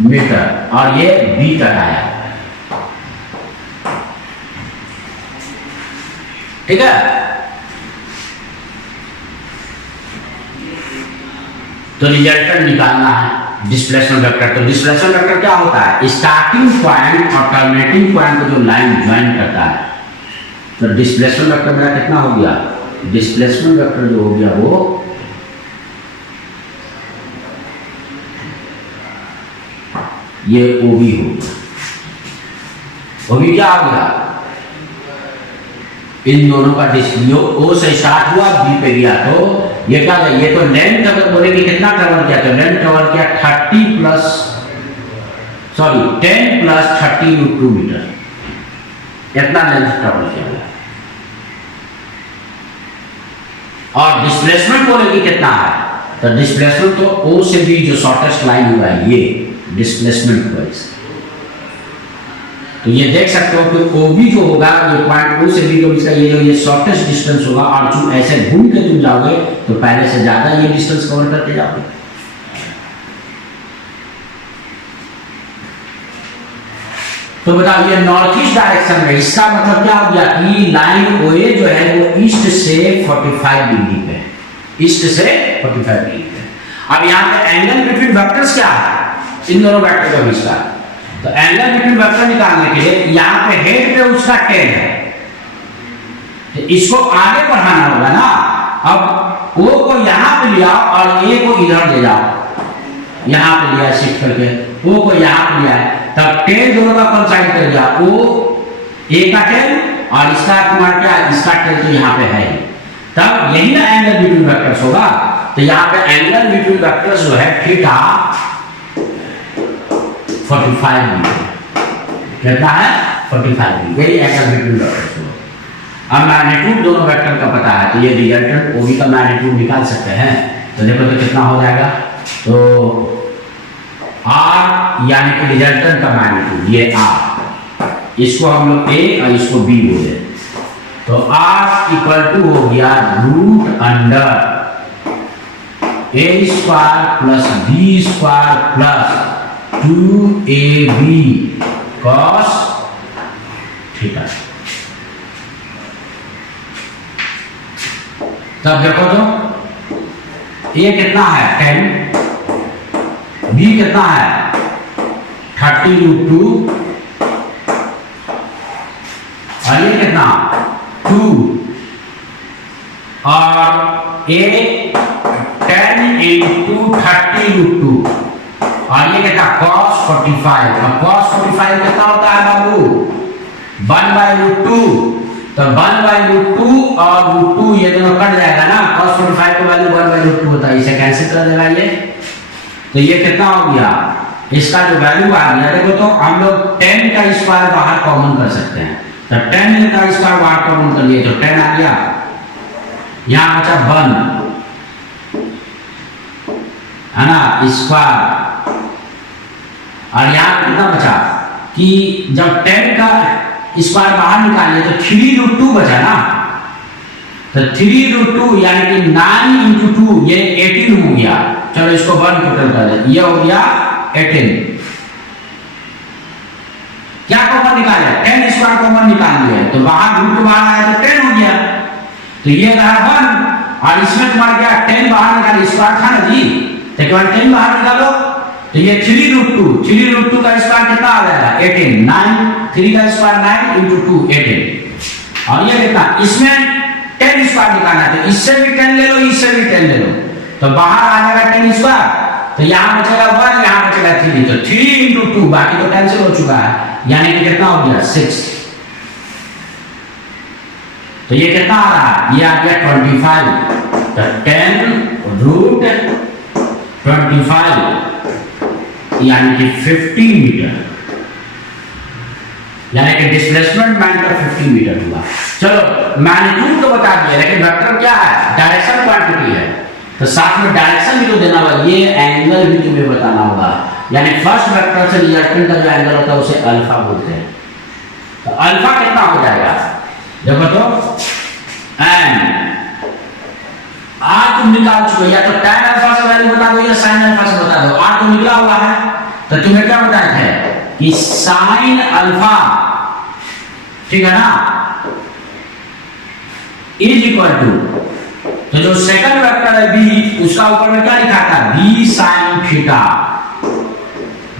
मीटर, और ये बी तक आया, ठीक है। तो रिजल्टेंट निकालना है डिस्प्लेसमेंट वेक्टर। तो डिस्प्लेसमेंट वेक्टर क्या होता है, स्टार्टिंग पॉइंट और टर्मिनेटिंग पॉइंट को जो लाइन ज्वाइन करता है। तो डिस्प्लेसमेंट वेक्टर मेरा कितना हो गया, डिस्प्लेसमेंट वेक्टर जो हो गया वो ये ओबी हो गया। ओबी क्या आ गया, इन दोनों का डिस्प्ले ओ से स्टार्ट हुआ बी पे गया, तो ये क्या है, ये तो लेंथ अगर बोले कि कितना ट्रेवल किया तो लेंथ ट्रेवल किया 10 प्लस 30 √2 मीटर, इतना लेंथ ट्रेवल किया गया। और डिस्प्लेसमेंट बोले कि कितना है, तो डिस्प्लेसमेंट तो ओ से भी जो शॉर्टेस्ट लाइन हुआ है ये डिस्प्लेसमेंट हुआ इसका। तो ये देख सकते हो कि ओ बी जो होगा ये पॉइंट ओ से बी को इसका ये शॉर्टेस्ट डिस्टेंस होगा, और जो ऐसे घूम के तुम जाओगे तो पहले से ज्यादा ये डिस्टेंस कवर करके जाओगे। तो बताओ ये नॉर्थ ईस्ट डायरेक्शन में, इसका मतलब क्या हो गया कि लाइन ओए जो है वो ईस्ट से 45 डिग्री पे, ईस्ट से 45 डिग्री पे। अब यहाँ पे एंगल बिटवीन वेक्टर्स क्या है, इन दोनों वेक्टर के बीच का, तो एंगल बिटवीन वेक्टर निकालने के लिए यहाँ पे हेड पे उसका 10 है, तो इसको आगे बढ़ाना होगा ना। अब ओ को यहाँ पे लिया और ए को इधर ले जाओ, यहाँ पे लिया शिफ्ट करके, ओ को यहाँ पे लिया, तब 10 दोनों का कोइंसाइड कर गया, ओ ए का 10 और इसका तुम्हारा क्या, इसका 10 तो यहाँ पे है, तब यही ना एंगल बिटवीन वेक्टर्स होगा। तो यहाँ पे एंगल बिटवीन वेक्टर्स जो है थीटा 45 डिग्री, कितना है 45 डिग्री, यही एंगल बिटवीन वेक्टर्स होगा। अब मैग्नीट्यूड दोनों वेक्टर का पता है, तो ये रिजल्टेंट ओबी का मैग्नीट्यूड निकाल सकते हैं। तो देखो तो कितना हो जाएगा, तो आर यानी कि रिजल्टेंट का मैग्नीट्यूड ये आर, इसको हम लोग ए और इसको बी बोले, तो आर इक्वल टू हो गया root under a square plus B square plus 2ab cos theta. तब देखो तो ए कितना है 10, बी कितना है 30 √2 और ये कितना 2, और ए 10 × 30 √2 और ये कितना cos 45। अब cos 45 कितना होता है बाबू 1/√2, तो 1/√2 और √2 ये दोनों कट जाएगा ना, cos 45 का वैल्यू 1/√2 होता है, इसे कैंसिल कर देगा ये, तो ये कितना हो गया, इसका जो वैल्यू आ गया, देखो तो हम लोग 10 का स्क्वायर बाहर कॉमन कर सकते हैं, तो 10 का स्क्वायर बाहर कॉमन कर लिए तो 10 आ गया, यहाँ बचा 1 है ना स्क्वायर, और यहाँ कितना बचा कि जब 10 का स्क्वायर बाहर निकालिए तो 3 √2 बचा ना, तो 3 √2 यानी कि 9 × 2 ये 18 हो गया। चलो इसको 1 टोटल कर दे, ये हो गया 18। क्या कॉमन निकाले 10 स्क्वायर कॉमन निकाल लिया, तो बाहर रूट बाहर आया तो 10 हो गया, तो ये रहा 1 और इसमें तुम्हारा क्या 10 बाहर निकाले, स्क्वायर था ना जी, तो केवल 10 बाहर निकालो, तो ये 3 √2 का स्क्वायर कितना आ जाएगा 18, 9 3 का स्क्वायर 9 × 2 18, और ये कितना, इसमें 10 स्क्वायर निकालना है, तो इससे भी 10 ले लो, इससे भी 10 ले लो, तो बाहर आ जाएगा 10 स्क्वायर, तो यहाँ बचेगा 1, यहाँ बचेगा 3, तो 3 × 2 बाकी तो कैंसिल हो चुका है, यानी कि कितना हो गया 6। तो ये कितना आ रहा है, ये आ गया 25, तो 10 √25 यानी कि 50 मीटर, यानी कि डिस्प्लेसमेंट मैग्नीट्यूड 50 मीटर हुआ। चलो मैग्नीट्यूड तो बता दिया, लेकिन वेक्टर क्या है, डायरेक्शन क्वांटिटी है, तो साथ में डायरेक्शन भी तो देना होगा, ये एंगल भी तुम्हें बताना होगा, यानी फर्स्ट वेक्टर से रिजल्टेंट का जो एंगल होता है उसे अल्फा बोलते हैं। तो अल्फा कितना हो जाएगा, देखो तो एंड आर तुम निकाल चुके, या तो tan अल्फा से वैल्यू बता दो या sin अल्फा से बता दो, आर तो निकला हुआ है, तो तुम्हें क्या बताया है कि sin अल्फा, ठीक है ना, इज इक्वल टू, तो जो सेकंड वेक्टर है बी, उसका ऊपर में क्या लिखा था b sin थीटा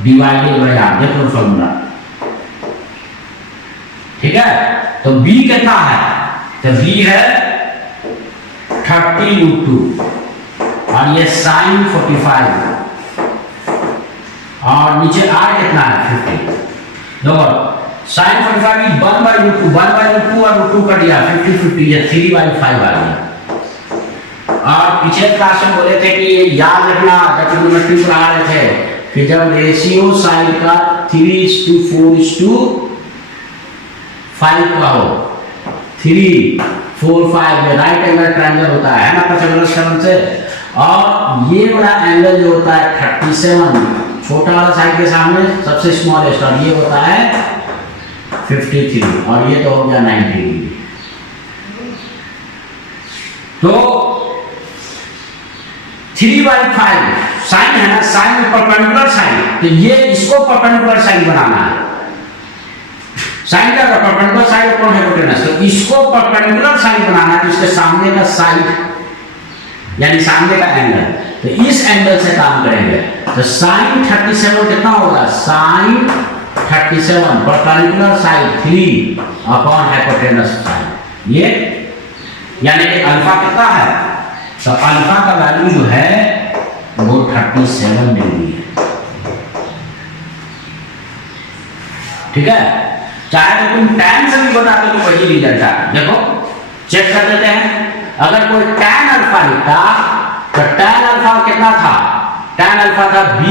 डिवाइडेड बाय आर, देखो फॉर्मूला, ठीक है। तो b कितना है, तो b है 30 √2 और ये sin 45 और नीचे r कितना है 50, देखो sin 45 1/√2 और √2 कट गया 50 50, ये 3/5 आ गया, और पिछले क्लास में बोले थे कि ये याद रखना जब ट्रिग्नोमेट्री पढ़ा रहे थे कि जब रेशियो साइड का 3:4:5 का हो, 3, 4, 5 में राइट एंगल ट्रायंगल होता है ना पाइथागोरस थ्योरम से। और ये बड़ा एंगल जो होता है 37, छोटा वाला साइड के सामने सबसे स्मॉलेस्ट, और ये होता है 53, और ये तो हो गया 90 डिग्री। तो 3/5 साइन है ना, साइन में परपेंडिकुलर साइन, तो ये इसको परपेंडिकुलर साइन बनाना है। साइन का परपेंडिकुलर साइड अपॉन हाइपोटेनस, तो इसको परपेंडिकुलर साइन बनाना है, तो इसके सामने का साइड यानी सामने का एंगल, तो इस एंगल से काम करेंगे। तो साइन 37 कितना होगा, sine 37 perpendicular side 3 upon hypotenuse side, ये यानी कि अल्फा कितना है, तो अल्फा का वैल्यू जो है वो 37 डिग्री है। ठीक है, चाहे तो तुम tan से भी बता दो तो वही रिजल्ट है। देखो चेक कर देते हैं, अगर कोई tan अल्फा लिखता तो tan अल्फा कितना था, tan अल्फा था b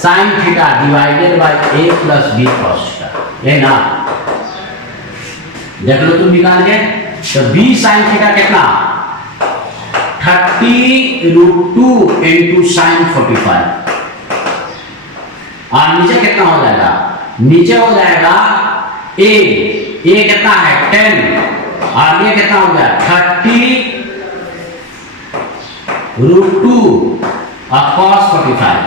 sin थीटा divided bye a plus b cos theta, ये ना देख लो तुम निकाल के। तो b sin थीटा कितना, 30√2 into sin 45, और नीचे कितना हो जाएगा, नीचे हो जाएगा a कितना है 10, और ये कितना हो गया 30√2 और cos 45।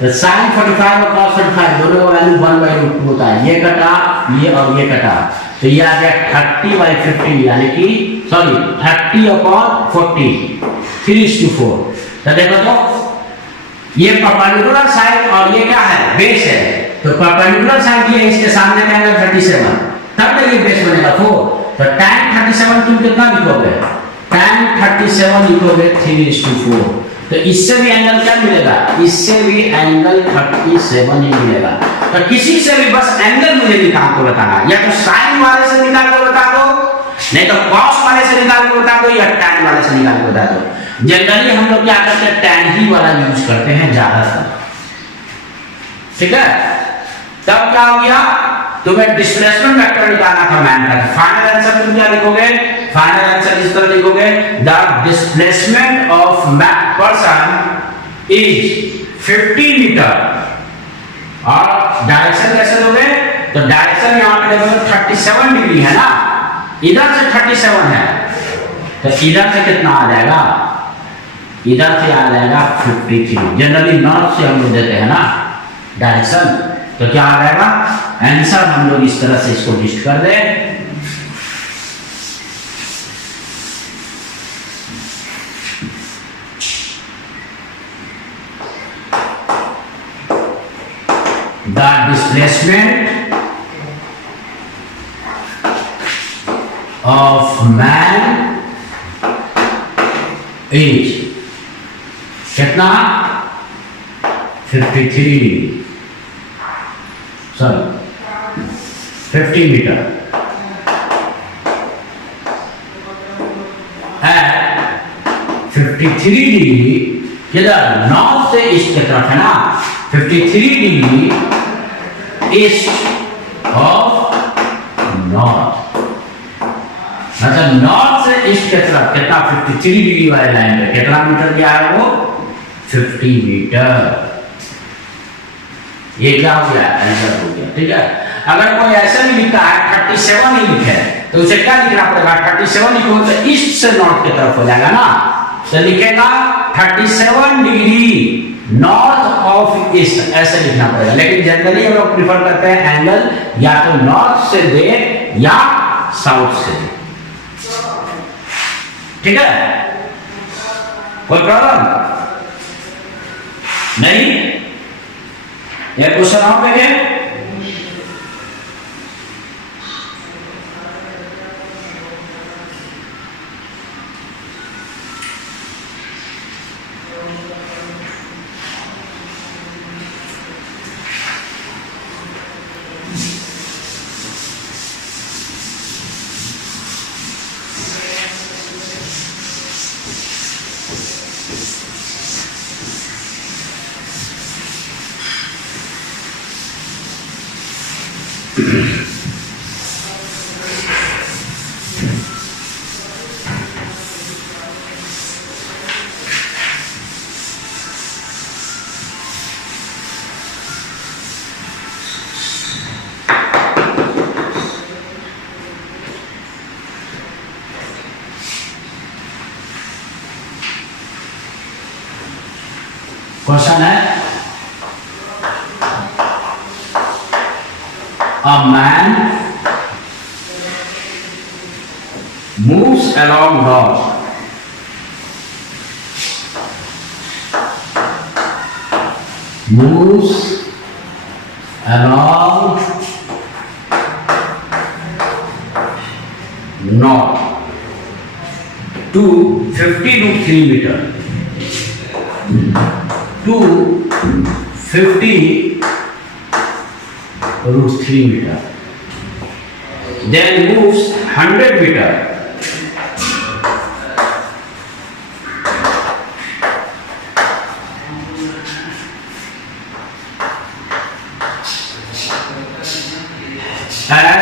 तो sin 45 और cos 45 दोनों का वैल्यू 1/√2 होता है, ये कटा ये और ये कटा, तो ये आ गया 30/50 यानी कि सॉरी 30/40 3:4। तो देखो तो ये परपेंडिकुलर साइड और ये क्या है, बेस है। तो परपेंडिकुलर साइड ये इसके सामने का एंगल 37, तब तो ये बेस बनेगा 4। तो tan 37 तुम कितना लिखोगे, tan 37 लिखोगे 3:4। तो इससे भी एंगल क्या मिलेगा, इससे भी एंगल 37 ही मिलेगा। तो किसी से भी बस एंगल मुझे निकाल को बताना, या तो साइन वाले से निकाल को बता दो, नहीं तो cos वाले से निकाल को बता दो, या tan वाले से निकाल को बता दो। जनरली हम लोग क्या करते हैं, tan ही वाला यूज करते हैं ज्यादातर। ठीक है, तब क्या हो गया, तुम्हें डिस्प्लेसमेंट वेक्टर निकालना था मैन का। फाइनल आंसर तुम क्या लिखोगे, फाइनल आंसर इस तरह लिखोगे, the displacement of person is 50 metre. और डायरेक्शन कैसे दोगे, तो डायरेक्शन यहां पे देखो 37 डिग्री है ना, इधर से 37 है, तो इधर से कितना आ जाएगा, इधर से आ जाएगा 53। जनरली नॉर्थ से हम लोग देते हैं ना डायरेक्शन, तो क्या आ जाएगा आंसर, हम लोग इस तरह से इसको लिस्ट कर दें। The displacement of man is कितना 53 सॉरी 50 मीटर है। 53 डिग्री किधर, नॉर्थ से ईस्ट की तरफ है ना, 53 डिग्री ईस्ट ऑफ नॉर्थ, मतलब नॉर्थ से ईस्ट की तरफ कितना 53 डिग्री वाले लाइन पे कितना मीटर दिया है, वो 50 मीटर। ये क्या हो गया, आंसर हो गया। ठीक है, अगर कोई ऐसा भी लिखा है 37 ही लिखे तो उसे क्या लिखना पड़ेगा, 37 लिखो तो ईस्ट से नॉर्थ की तरफ हो जाएगा ना, तो लिखेगा 37 डिग्री नॉर्थ ऑफ ईस्ट, ऐसे लिखना पड़ेगा। लेकिन जनरली हम लोग प्रिफर करते हैं एंगल या तो नॉर्थ से दे या साउथ से दे। ठीक है, कोई प्रॉब्लम नहीं। ये क्वेश्चन आप देखें, क्वेश्चन है, a man moves along road north to 50 to 3 meter to 50 root 3 meter, then moves 100 meter at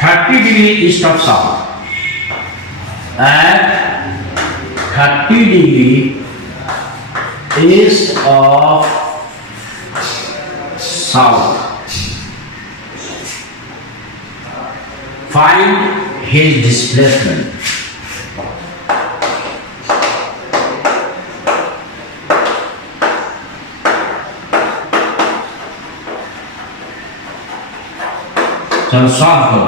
30 degree east of south, at 30 degree east of south. Find his displacement. चलो solve करो।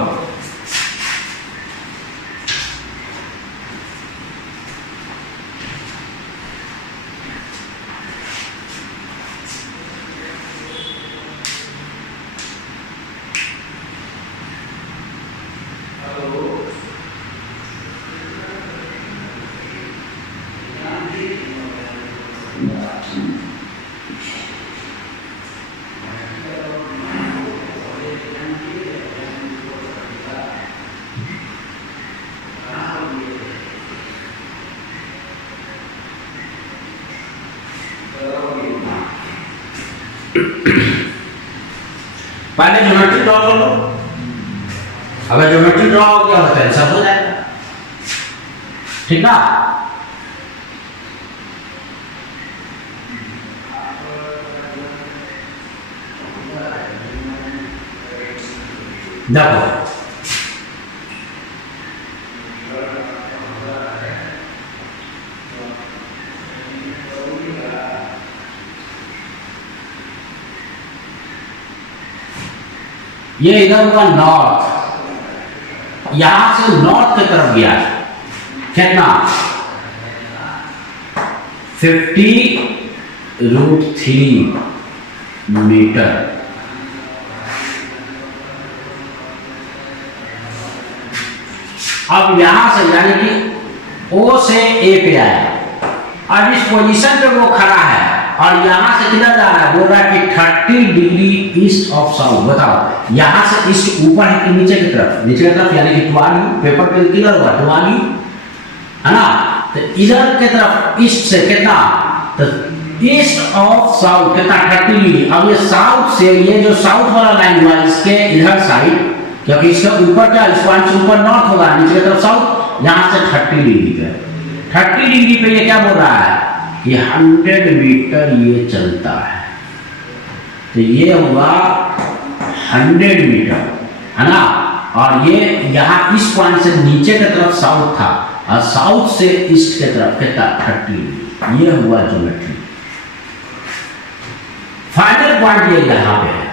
पहले geometry draw कर लो, अगर geometry draw हो गया तो answer हो जाएगा, ठीक ना। देखो ये इधर हुआ नॉर्थ, यहां से नॉर्थ की तरफ गया कितना 50√3 मीटर। अब यहां से यानी कि O से A पे आया, अब इस पोजीशन पे वो खड़ा है और यहां से किधर जा रहा है, बोल रहा है कि 30 डिग्री ईस्ट ऑफ साउथ। बताओ यहां से ईस्ट ऊपर है कि नीचे की तरफ, नीचे की तरफ यानी कि टुवाली, पेपर पे किधर होगा टुवाली है ना, तो इधर की तरफ ईस्ट से कितना, तो ईस्ट ऑफ साउथ कितना 30 डिग्री। अब ये साउथ से, ये जो साउथ वाला लाइन हुआ इसके इधर साइड, क्योंकि इसके ऊपर क्या, इस पॉइंट से ऊपर नॉर्थ होगा, नीचे की तरफ साउथ, यहां से 30 डिग्री पे, 30 डिग्री पे ये क्या बोल रहा है, ये 100 मीटर ये चलता है, तो ये हुआ 100 मीटर है ना। और ये यहाँ इस पॉइंट से नीचे की तरफ साउथ था और साउथ से ईस्ट की तरफ कितना 30, ये हुआ ज्योमेट्री। फाइनल पॉइंट ये यहाँ पे है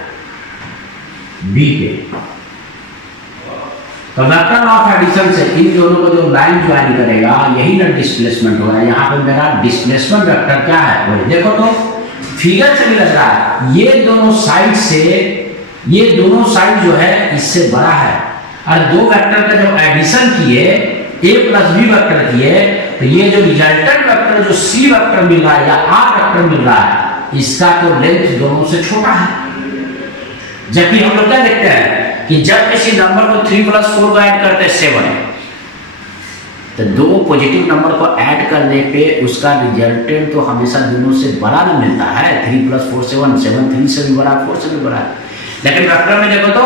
बी पे। तो वेक्टर ऑफ एडिशन से इन दोनों को जो लाइन ज्वाइन करेगा यही ना डिस्प्लेसमेंट होगा। यहाँ पे मेरा डिस्प्लेसमेंट वेक्टर क्या है वही देखो, तो फिगर से भी लग रहा है ये दोनों साइड से, ये दोनों साइड जो है इससे बड़ा है, और दो वेक्टर का जो एडिशन किए a प्लस बी वेक्टर किए, तो ये जो रिजल्टेंट वेक्टर जो c वेक्टर मिल रहा है या r वेक्टर मिल रहा है, इसका तो लेंथ दोनों से छोटा है। जबकि हम लोग क्या देखते हैं कि जब किसी नंबर को 3 + 4 को ऐड करते हैं 7, तो दो पॉजिटिव नंबर को ऐड करने पे उसका रिजल्टेंट तो हमेशा दोनों से बड़ा ना मिलता है। 3 + 4 7, 7 3 से भी बड़ा, 4 से भी बड़ा। लेकिन वेक्टर में देखो तो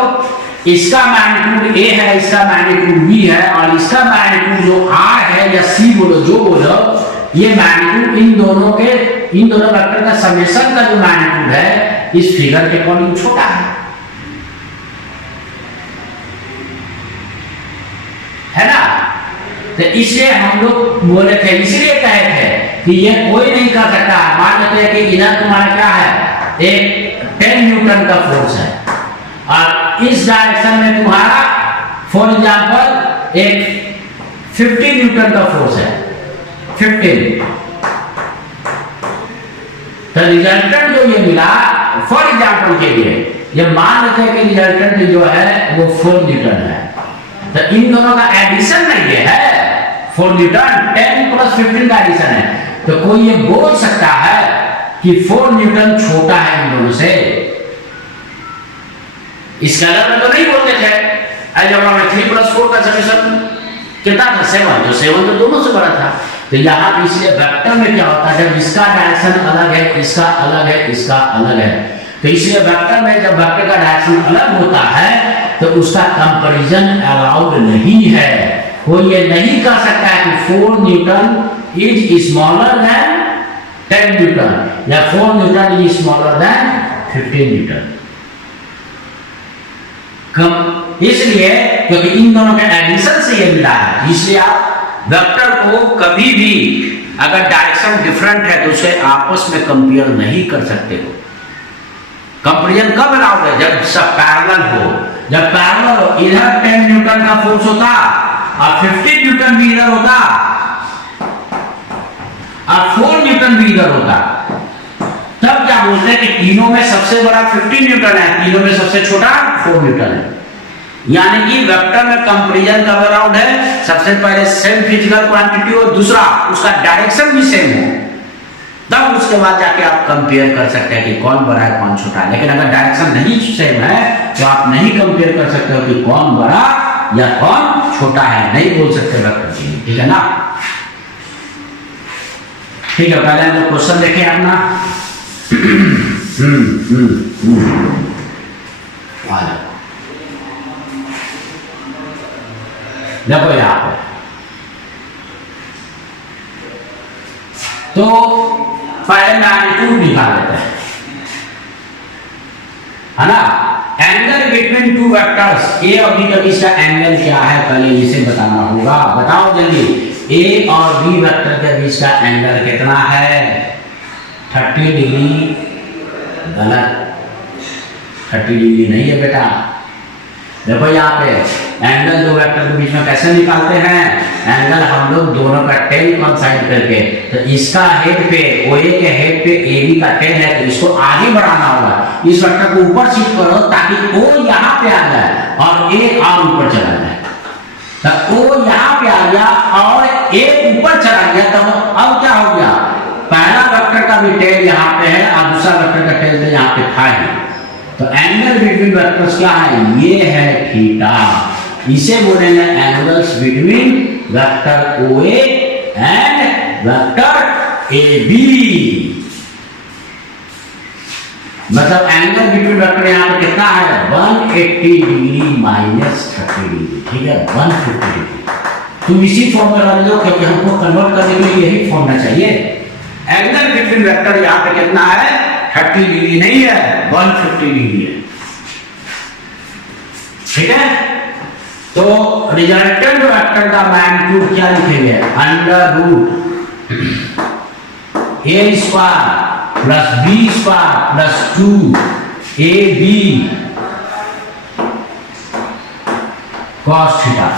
इसका मैग्नीट्यूड ए है, इसका मैग्नीट्यूड बी है, और इसका मैग्नीट्यूड जो आर है या सी बोलो जो बोलो, ये मैग्नीट्यूड इन दोनों वेक्टर का समेशन का जो मैग्नीट्यूड है इस फिगर के अकॉर्डिंग छोटा है ना। तो इसलिए हम लोग बोले थे, इसलिए कहे थे कि ये कोई नहीं कर सकता। मान लेते हैं कि इधर तुम्हारा क्या है, एक 10 न्यूटन का फोर्स है, और इस डायरेक्शन में तुम्हारा फॉर एग्जांपल एक 50 न्यूटन का फोर्स है, 15। तो रिजल्टेंट जो ये मिला फॉर एग्जांपल के लिए, ये मान लेते हैं कि रिजल्टेंट जो है वो 4 न्यूटन है। तो इन दोनों का एडिशन नहीं है 4 न्यूटन, 10 प्लस 15 का एडिशन है। तो कोई ये बोल सकता है कि 4 न्यूटन छोटा है इन दोनों से? स्केलर में तो नहीं बोलते थे। अलजेब्रा में 3 प्लस 4 का समेशन कितना था, 7। तो 7 तो दोनों से बड़ा था। तो यहाँ इसलिए वेक्टर में क्या होता है, जब इसका डायरेक्शन अलग है, इसका अलग है, इसका अलग है, तो इसलिए वेक्टर में जब वेक्टर का डायरेक्शन अलग होता है तो उसका कंपैरिजन अलाउड नहीं है। कोई ये नहीं कह सकता है कि 4 Newton is smaller than 10 Newton या 4 Newton is smaller than 15 Newton. इसलिए क्योंकि इन दोनों के एडिशन से ये मिला है, इसलिए आप वेक्टर को कभी भी अगर डायरेक्शन डिफरेंट है तो उसे आपस में कंपेयर नहीं कर सकते हो। कंपैरिजन कब अलाउड है, जब सब पैरेलल हो। जब पैरेलल हो, इधर 10 न्यूटन का फोर्स होता और 50 न्यूटन भी इधर होता और 4 न्यूटन भी इधर होता, तब क्या बोलते हैं कि तीनों में सबसे बड़ा 50 न्यूटन है, तीनों में सबसे छोटा 4 न्यूटन है। यानी कि वेक्टर में कंपैरिजन कब अलाउड है, सबसे पहले सेम फिजिकल क्वांटिटी हो, दूसरा उसका डायरेक्शन भी सेम हो, तब उसके बाद जाके आप कंपेयर कर सकते हैं कि कौन बड़ा है कौन छोटा है। लेकिन अगर डायरेक्शन नहीं सेम है तो आप नहीं कंपेयर कर सकते हो कि कौन बड़ा या कौन छोटा है, नहीं बोल सकते वेक्टर के लिए, ठीक है ना। ठीक है, पहले हम लोग क्वेश्चन देखें अपना। देखो यहां पर तो पहले मैग्नीट्यूड निकाल लेते हैं, है ना। Angle between two vectors A और बी के बीच का एंगल क्या है, पहले इसे बताना होगा। बताओ जल्दी, ए और बी वेक्टर के बीच का एंगल कितना है? 30 डिग्री। गलत, 30 डिग्री नहीं है बेटा। देखो यहाँ पे एंगल दो वेक्टर के बीच में कैसे निकालते हैं, एंगल हम लोग दोनों का टेन कंसाइड करके, तो इसका हेड पे ओए के हेड पे एबी का टेन है, तो इसको आगे बढ़ाना होगा। इस वेक्टर को ऊपर शिफ्ट करो ताकि ओ यहाँ पे आ जाए और ए और ऊपर चला जाए। तो ओ यहाँ पे आ गया और ए ऊपर चला गया, तो अब क्या हो गया, पहला वेक्टर का भी टेन यहाँ पे है और दूसरा वेक्टर का टेन तो यहाँ पे था ही। तो एंगल बिटवीन वेक्टर्स क्या है, ये है थीटा। इसे बोलेंगे angles between vector OA and vector AB। मतलब एंगल बिटवीन वेक्टर यहाँ पे कितना है, 180 डिग्री माइनस 30 डिग्री, ठीक है, 150 डिग्री। तुम इसी फॉर्म में रख लो क्योंकि हमको कन्वर्ट करने के लिए यही फॉर्म चाहिए। एंगल बिटवीन वेक्टर यहाँ पे कितना है, 30 डिग्री नहीं है, 150 डिग्री है, ठीक है। तो रिजल्टेंट वेक्टर का मैग्नीट्यूड क्या लिखेंगे, under root a square plus B square plus 2ab cos theta.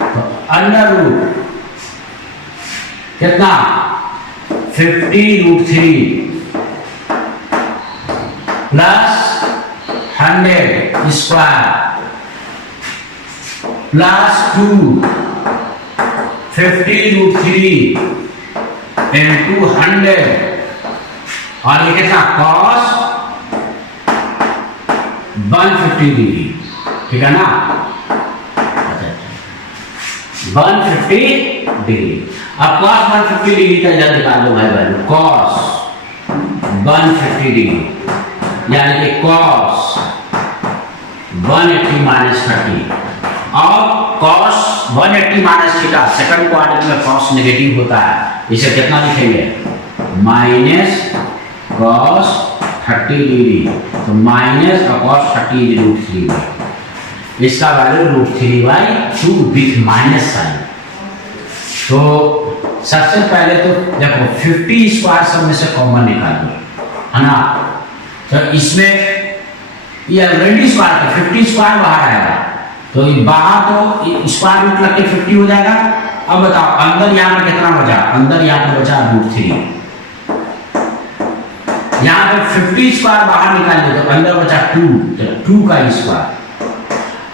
तो अंडर रूट कितना, 50√3 प्लस 100 स्क्वायर प्लस 2 50√3 into 100 और ये कितना cos 150 डिग्री, ठीक है ना, 150 डिग्री। अब cos 150 डिग्री का जल्द निकाल दो भाई वैल्यू, cos 150 डिग्री यानी कि cos 180 माइनस 30 और cos 180 minus theta second quadrant में cos नेगेटिव होता है, इसे कितना लिखेंगे माइनस cos 30 डिग्री, तो माइनस cos 30 इज √3, इसका वैल्यू √3/2 विथ माइनस साइन। तो सबसे पहले तो देखो 50 स्क्वायर सब में से कॉमन निकाल दो, है ना। तो इसमें ये ऑलरेडी स्क्वायर था, 50 स्क्वायर बाहर आएगा, तो बाहर तो स्क्वायर रूट लग के 50 हो जाएगा। अब बताओ अंदर यहाँ पे कितना बचा, अंदर यहाँ पे बचा √3, यहाँ पे 50 स्क्वायर बाहर निकाल तो अंदर बचा 2, तो 2 का स्क्वायर,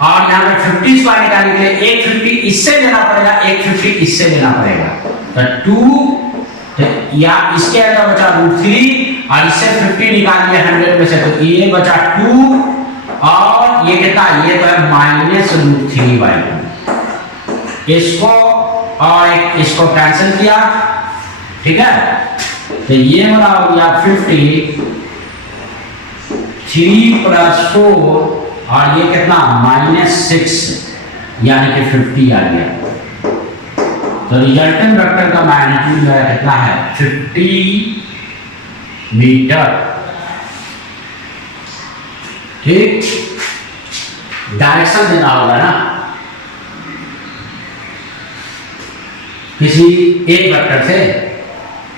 और यहाँ पे 50 स्क्वायर निकालने के लिए एक 50 इससे लेना पड़ेगा, एक 50 इससे लेना पड़ेगा, तो 2, तो या इसके अंदर बचा √3 और इससे 50 निकाल लिया 100 में से, तो ये बचा 2 और ये कितना, ये तो है माइनस √3/2। इसको और इसको कैंसिल किया, ठीक है, तो ये वाला हो गया 50, 3 + 4 और ये कितना -6 यानी कि 50 आ गया। तो रिजल्टेंट वेक्टर का मैग्नीट्यूड कितना है 50 मीटर। ठीक, डायरेक्शन देना होगा ना किसी एक वेक्टर से,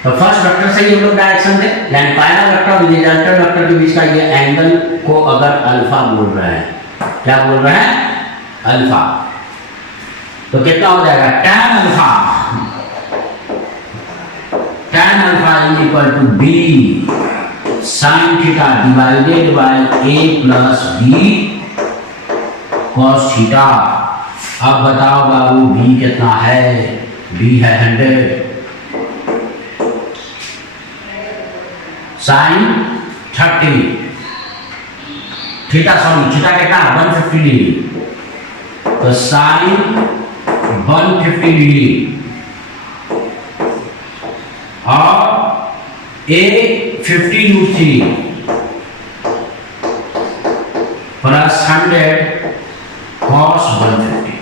तो फर्स्ट वेक्टर से ही हम लोग डायरेक्शन दे, यानी पहला वेक्टर और रिजल्टेंट वेक्टर के बीच का ये एंगल को अगर अल्फा बोल रहे हैं, क्या बोल रहे हैं अल्फा, तो कितना हो जाएगा tan अल्फा = b sin थीटा divided bye a + b cos theta. अब बताओ बाबू b कितना है, b है 100, sin 30 थीटा, सॉरी थीटा कितना 150 डिग्री, तो sin 150 डिग्री और a 50 √3 प्लस 100 cos 150,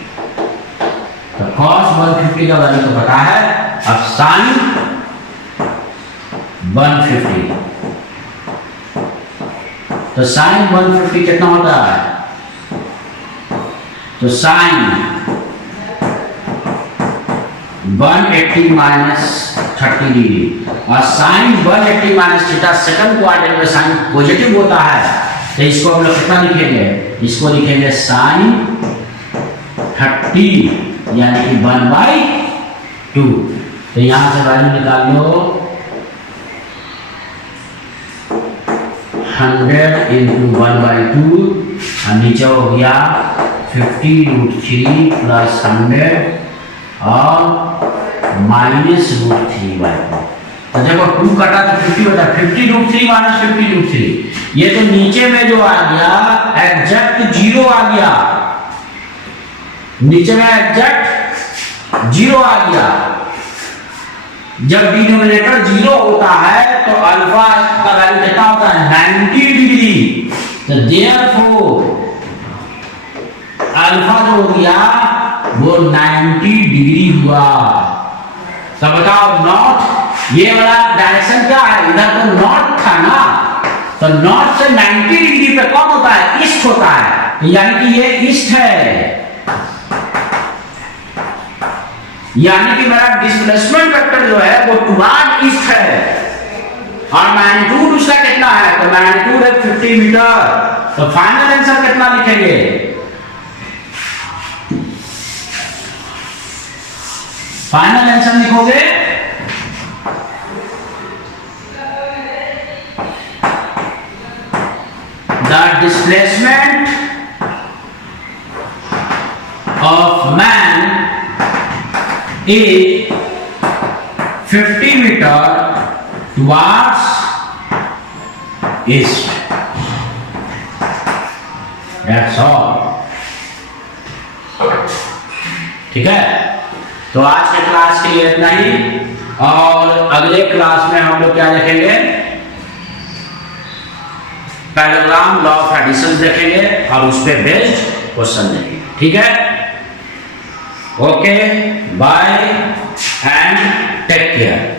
तो cos 150 का वैल्यू तो पता है, अब sin 150, तो sin 150 कितना होता है, तो sin 180 माइनस 30 डिग्री, और sin 180 minus theta second quadrant में साइन पॉजिटिव होता है, तो इसको हम लोग कितना लिखेंगे, इसको लिखेंगे sin 30 यानी कि 1/2। तो यहां से वैल्यू निकाल लो 100 × 1/2 और नीचे हो गया 50 √3 प्लस 100 और माइनस √3/2। तो देखो 2 कटा तो 50 होता है, 50 √3 माइनस 50 √3, ये तो नीचे में जो आ गया एग्जैक्ट 0 आ गया, नीचे में एग्जैक्ट 0 आ गया। जब डिनोमिनेटर 0 होता है तो अल्फा का वैल्यू कितना होता है 90 डिग्री, तो देयरफॉर अल्फा जो हो गया वो 90 डिग्री हुआ। तो बताओ नॉर्थ, ये वाला डायरेक्शन क्या है, इधर तो नॉर्थ था ना, तो नॉर्थ से 90 डिग्री पे कौन होता है, ईस्ट होता है, यानी कि ये ईस्ट है, यानी कि मेरा डिस्प्लेसमेंट वेक्टर जो है वो टुवर्ड ईस्ट है, और मैग्नीट्यूड उसका कितना है, तो मैग्नीट्यूड है 50 मीटर। तो फाइनल आंसर कितना लिखेंगे, फाइनल आंसर लिखोगे the displacement of man is 50 meter towards east. That's all. ठीक है, तो आज के क्लास के लिए इतना ही, और अगले क्लास में हम लोग क्या देखेंगे, पैरेललोग्राम, लॉ ऑफ एडिशन देखेंगे और उस पर बेस्ड क्वेश्चन देखेंगे। ठीक है, okay, bye and take care.